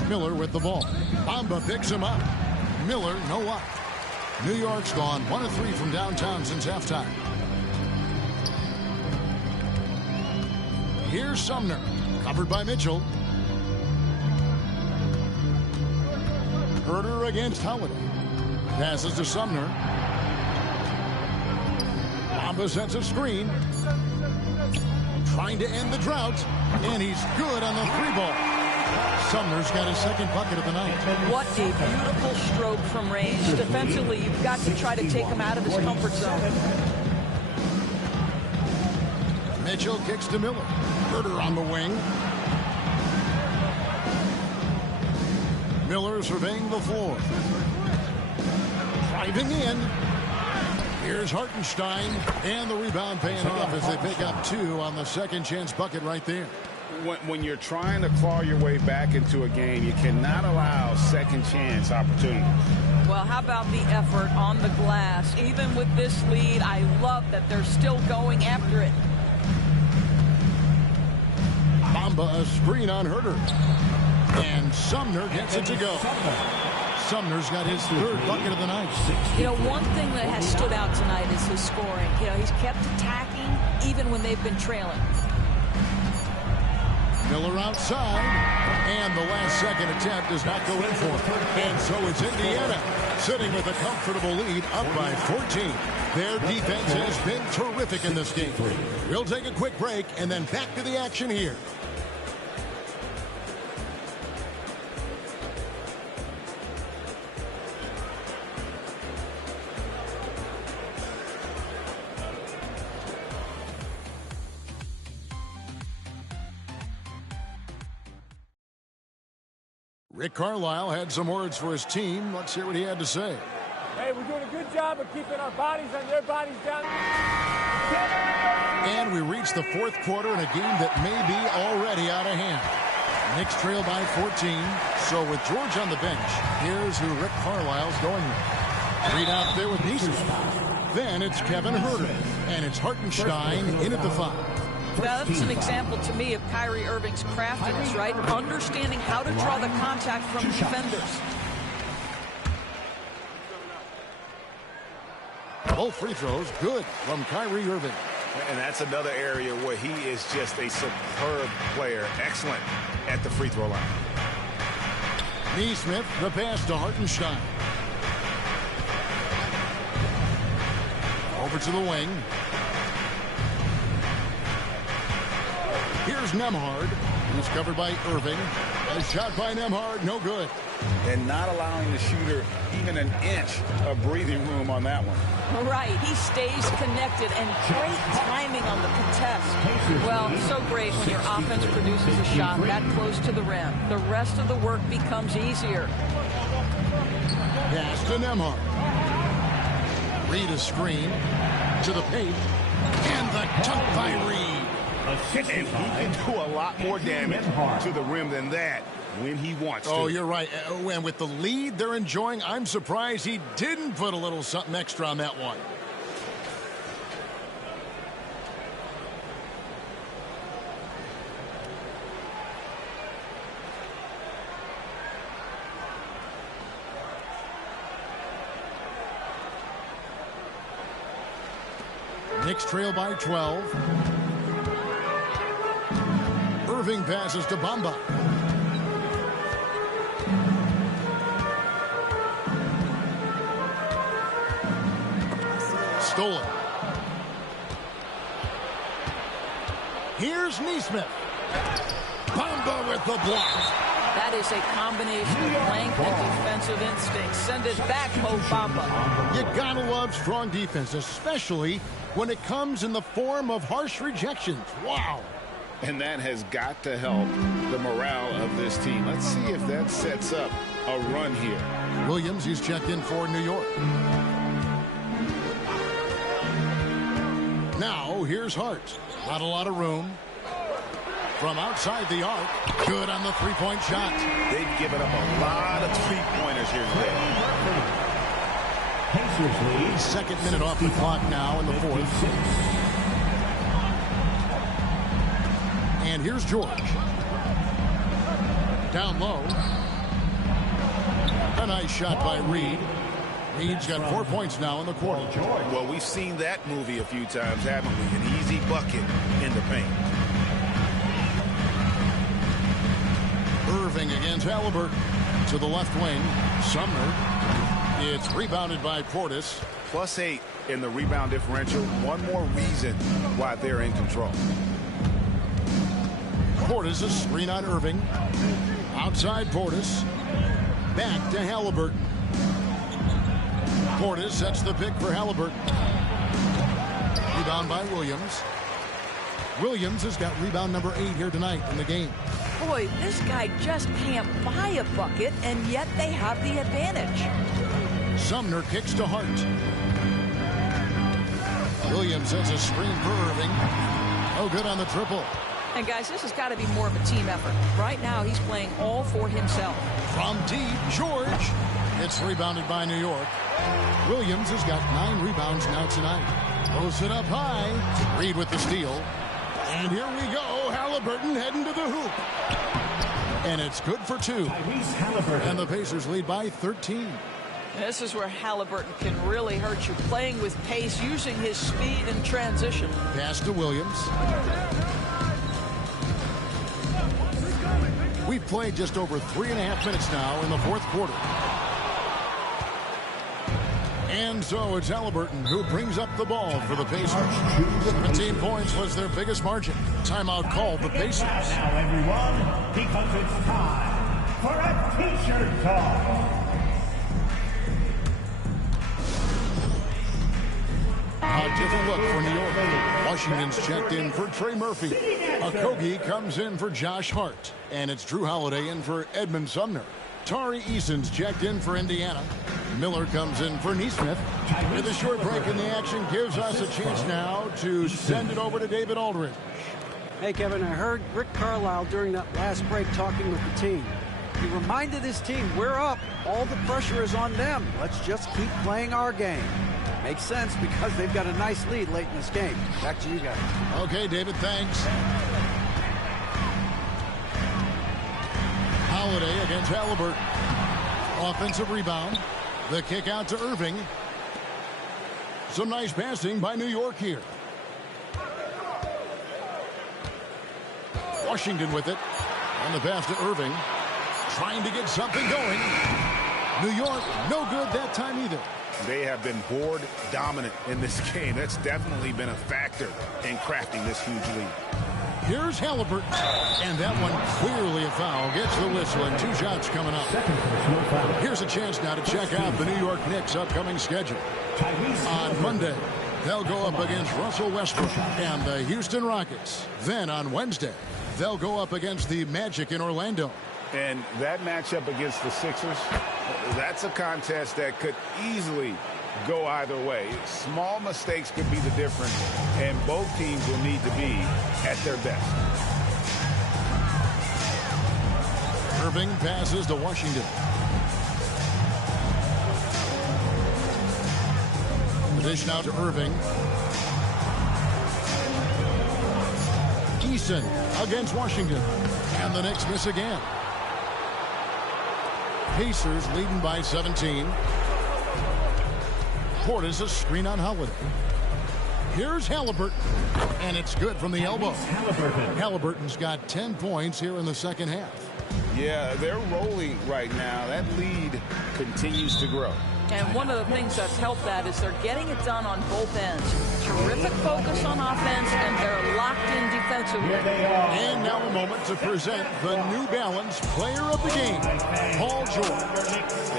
Miller with the ball. Bamba picks him up. Miller, no luck. New York's gone 1 of 3 from downtown since halftime. Here's Sumner. Covered by Mitchell. Huerter against Holiday. Passes to Sumner. Bamba sets a screen. Trying to end the drought. And he's good on the 3-ball. Sumner's got his second bucket of the night. What a beautiful stroke from range. Defensively, you've got to try to take him out of his comfort zone. Mitchell kicks to Miller. Huerter on the wing. Miller surveying the floor. Driving in. Here's Hartenstein. And the rebound paying off as they pick up 2 on the second chance bucket right there. When you're trying to claw your way back into a game, you cannot allow second chance opportunities. Well, how about the effort on the glass? Even with this lead, I love that they're still going after it. Bamba a screen on Huerter. And Sumner gets it to go. Sumner's got his 3rd bucket of the night. You know, one thing that has stood out tonight is his scoring. You know, he's kept attacking even when they've been trailing. Miller outside, and the last-second attempt does not go in for him. And so it's Indiana sitting with a comfortable lead, up by 14. Their defense has been terrific in this game. We'll take a quick break and then back to the action here. Rick Carlisle had some words for his team. Let's hear what he had to say. Hey, we're doing a good job of keeping our bodies on their bodies down. And we reach the fourth quarter in a game that may be already out of hand. Knicks trail by 14. So with George on the bench, here's who Rick Carlisle's going with. Reed out there with Neeson. Then it's Kevin Huerter. And it's Hartenstein in at the 5. Now, that's an example to me of Kyrie Irving's craftiness, right? Understanding how to draw the contact from defenders. Both free throws good from Kyrie Irving. And that's another area where he is just a superb player. Excellent at the free throw line. Neesmith, the pass to Hartenstein. Over to the wing. Here's Nembhard, who's covered by Irving. A shot by Nembhard, no good. And not allowing the shooter even an inch of breathing room on that one. Right, he stays connected and great timing on the contest. Well, so great when your offense produces a shot that close to the rim. The rest of the work becomes easier. Pass to Nembhard. Reed a screen to the paint. And the dunk by Reed. And he can do a lot more damage to the rim than that when he wants to. Oh, you're right. And with the lead they're enjoying, I'm surprised he didn't put a little something extra on that one. Knicks trail by 12. Irving passes to Bamba. Stolen. Here's Neesmith. Bamba with the block. That is a combination of length and defensive instinct. Send it back, Mo Bamba. You gotta love strong defense, especially when it comes in the form of harsh rejections. Wow. And that has got to help the morale of this team. Let's see if that sets up a run here. Williams, he's checked in for New York. Now, here's Hart. Not a lot of room. From outside the arc, good on the three-point shot. They've given up a lot of three-pointers here today. Second minute off the clock now in the fourth. And here's George. Down low. A nice shot by Reed. Reed's got 4 points now in the quarter. Well, we've seen that movie a few times, haven't we? An easy bucket in the paint. Irving against Halliburton. To the left wing. Sumner. It's rebounded by Portis. +8 in the rebound differential. One more reason why they're in control. Portis a screen on Irving. Outside Portis. Back to Halliburton. Portis sets the pick for Halliburton. Rebound by Williams. Williams has got rebound number 8 here tonight in the game. Boy, this guy just can't buy a bucket, and yet they have the advantage. Sumner kicks to Hart. Williams sets a screen for Irving. Oh, good on the triple. And guys, this has got to be more of a team effort. Right now, he's playing all for himself. From deep, George. It's rebounded by New York. Williams has got 9 rebounds now tonight. Throws it up high. Reed with the steal. And here we go. Halliburton heading to the hoop. And it's good for 2. And the Pacers lead by 13. This is where Halliburton can really hurt you. Playing with pace, using his speed in transition. Pass to Williams. played just over 3.5 minutes now in the fourth quarter. And so it's Halliburton who brings up the ball for the Pacers. 17 points was their biggest margin. Timeout called the Pacers. Now, everyone, because it's time for a T-shirt talk. A different look for New York. Washington's checked in for Trey Murphy. Okogie comes in for Josh Hart. And it's Drew Holiday in for Edmund Sumner. Tari Eason's checked in for Indiana. Miller comes in for Neesmith. With a short break in the action gives us a chance now to send it over to David Aldridge. Hey, Kevin, I heard Rick Carlisle during that last break talking with the team. He reminded his team, we're up. All the pressure is on them. Let's just keep playing our game. Makes sense because they've got a nice lead late in this game. Back to you guys. Okay, David, thanks. Holiday against Halliburton. Offensive rebound. The kick out to Irving. Some nice passing by New York here. Washington with it. And the pass to Irving. Trying to get something going. New York, no good that time either. They have been board dominant in this game. That's definitely been a factor in crafting this huge lead. Here's Halliburton. And that one clearly a foul. Gets the whistle and 2 shots coming up. Here's a chance now to check out the New York Knicks' upcoming schedule. On Monday, they'll go up against Russell Westbrook and the Houston Rockets. Then on Wednesday, they'll go up against the Magic in Orlando. And that matchup against the Sixers, that's a contest that could easily go either way. Small mistakes could be the difference, and both teams will need to be at their best. Irving passes to Washington. The dish now to Irving. Eason against Washington. And the Knicks miss again. Pacers leading by 17. Portis a screen on Holiday. Here's Halliburton. And it's good from the elbow. Halliburton's got 10 points here in the second half. Yeah, they're rolling right now. That lead continues to grow. And one of the things that's helped that is they're getting it done on both ends. Terrific focus on offense, and they're locked in defensively. And now a moment to present the New Balance Player of the Game, Paul George.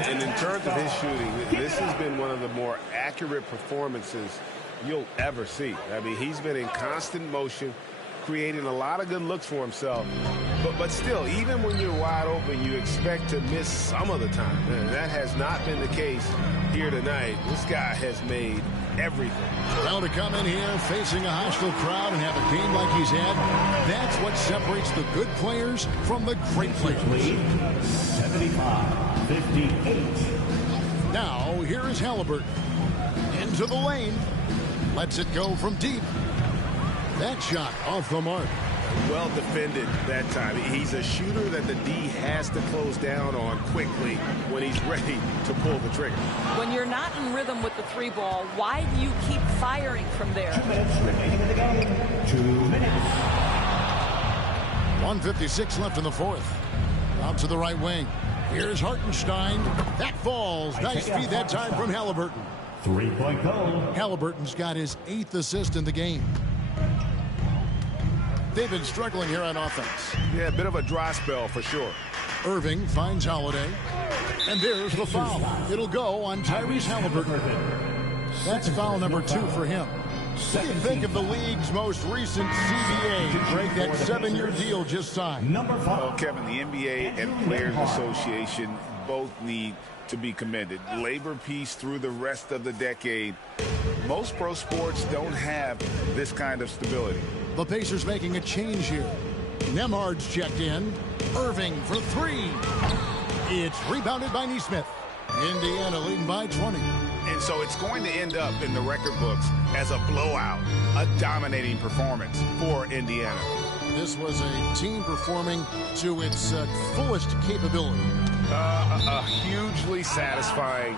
And in terms of his shooting, this has been one of the more accurate performances you'll ever see. I mean, he's been in constant motion, creating a lot of good looks for himself. But still, even when you're wide open, you expect to miss some of the time. And that has not been the case here tonight. This guy has made everything. Well, to come in here facing a hostile crowd and have a game like he's had, that's what separates the good players from the great players. 75-58. Now, here is Halliburton. Into the lane. Lets it go from deep. That shot off the mark. Well defended that time. He's a shooter that the D has to close down on quickly when he's ready to pull the trigger. When you're not in rhythm with the 3-ball, why do you keep firing from there? 2 minutes remaining in the game. 2 minutes. 1:56 left in the fourth. Out to the right wing. Here's Hartenstein. That falls. Nice feed that time from Halliburton. 3-point goal. Halliburton's got his 8th assist in the game. They've been struggling here on offense. Yeah, a bit of a dry spell for sure. Irving finds Holiday. And there's the foul. It'll go on Tyrese Halliburton. That's foul number 2 for him. What do you think of the league's most recent CBA to break that 7-year deal just signed? Number 5. Well, Kevin, the NBA and Players Association both need to be commended. Labor peace through the rest of the decade. Most pro sports don't have this kind of stability. The Pacers making a change here. Nemhard's checked in. Irving for 3. It's rebounded by Neesmith. Indiana leading by 20. And so it's going to end up in the record books as a blowout, a dominating performance for Indiana. This was a team performing to its fullest capability. A hugely satisfying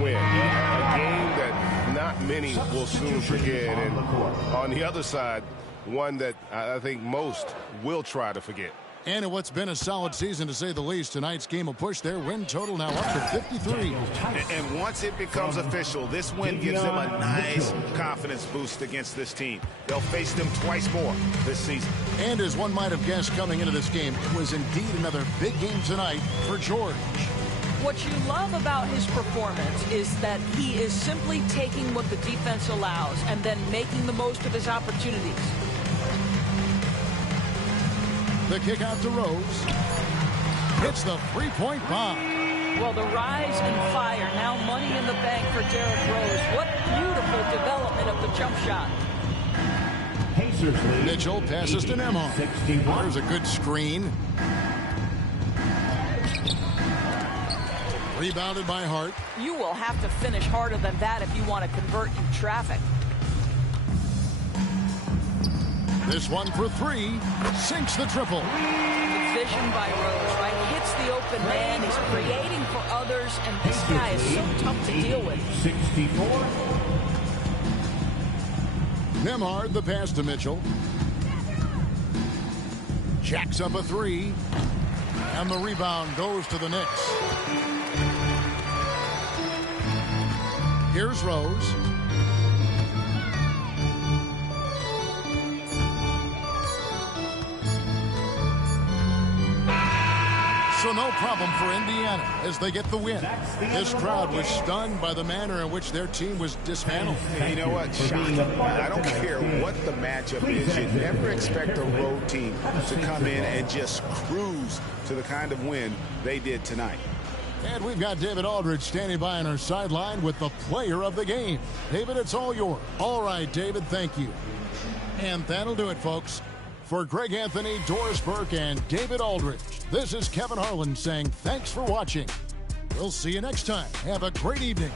win. A game that not many will soon forget. And on the other side, one that I think most will try to forget. And in what's been a solid season, to say the least, tonight's game will push their win total now up to 53. And once it becomes official, this win gives them a nice confidence boost against this team. They'll face them twice more this season. And as one might have guessed coming into this game, it was indeed another big game tonight for George. What you love about his performance is that he is simply taking what the defense allows and then making the most of his opportunities. The kick out to Rose. Hits the three-point bomb. Well, the rise and fire, now money in the bank for Derrick Rose. What beautiful development of the jump shot. Mitchell passes to Nembhard. There's a good screen. Rebounded by Hart. You will have to finish harder than that if you want to convert in traffic. This one for three. Sinks the triple. The vision by Rose, right? Hits the open man. He's creating for others, and this guy is so tough to deal with. 64. Nembhard, the pass to Mitchell. Jacks up a three. And the rebound goes to the Knicks. Here's Rose. So no problem for Indiana as they get the win. This crowd was stunned by the manner in which their team was dismantled. You know what? Shocking. I don't care what the matchup is. You never expect a road team to come in and just cruise to the kind of win they did tonight. And we've got David Aldridge standing by on our sideline with the player of the game. David, it's all yours. All right, David, thank you. And that'll do it, folks. For Greg Anthony, Doris Burke, and David Aldridge, this is Kevin Harlan saying thanks for watching. We'll see you next time. Have a great evening.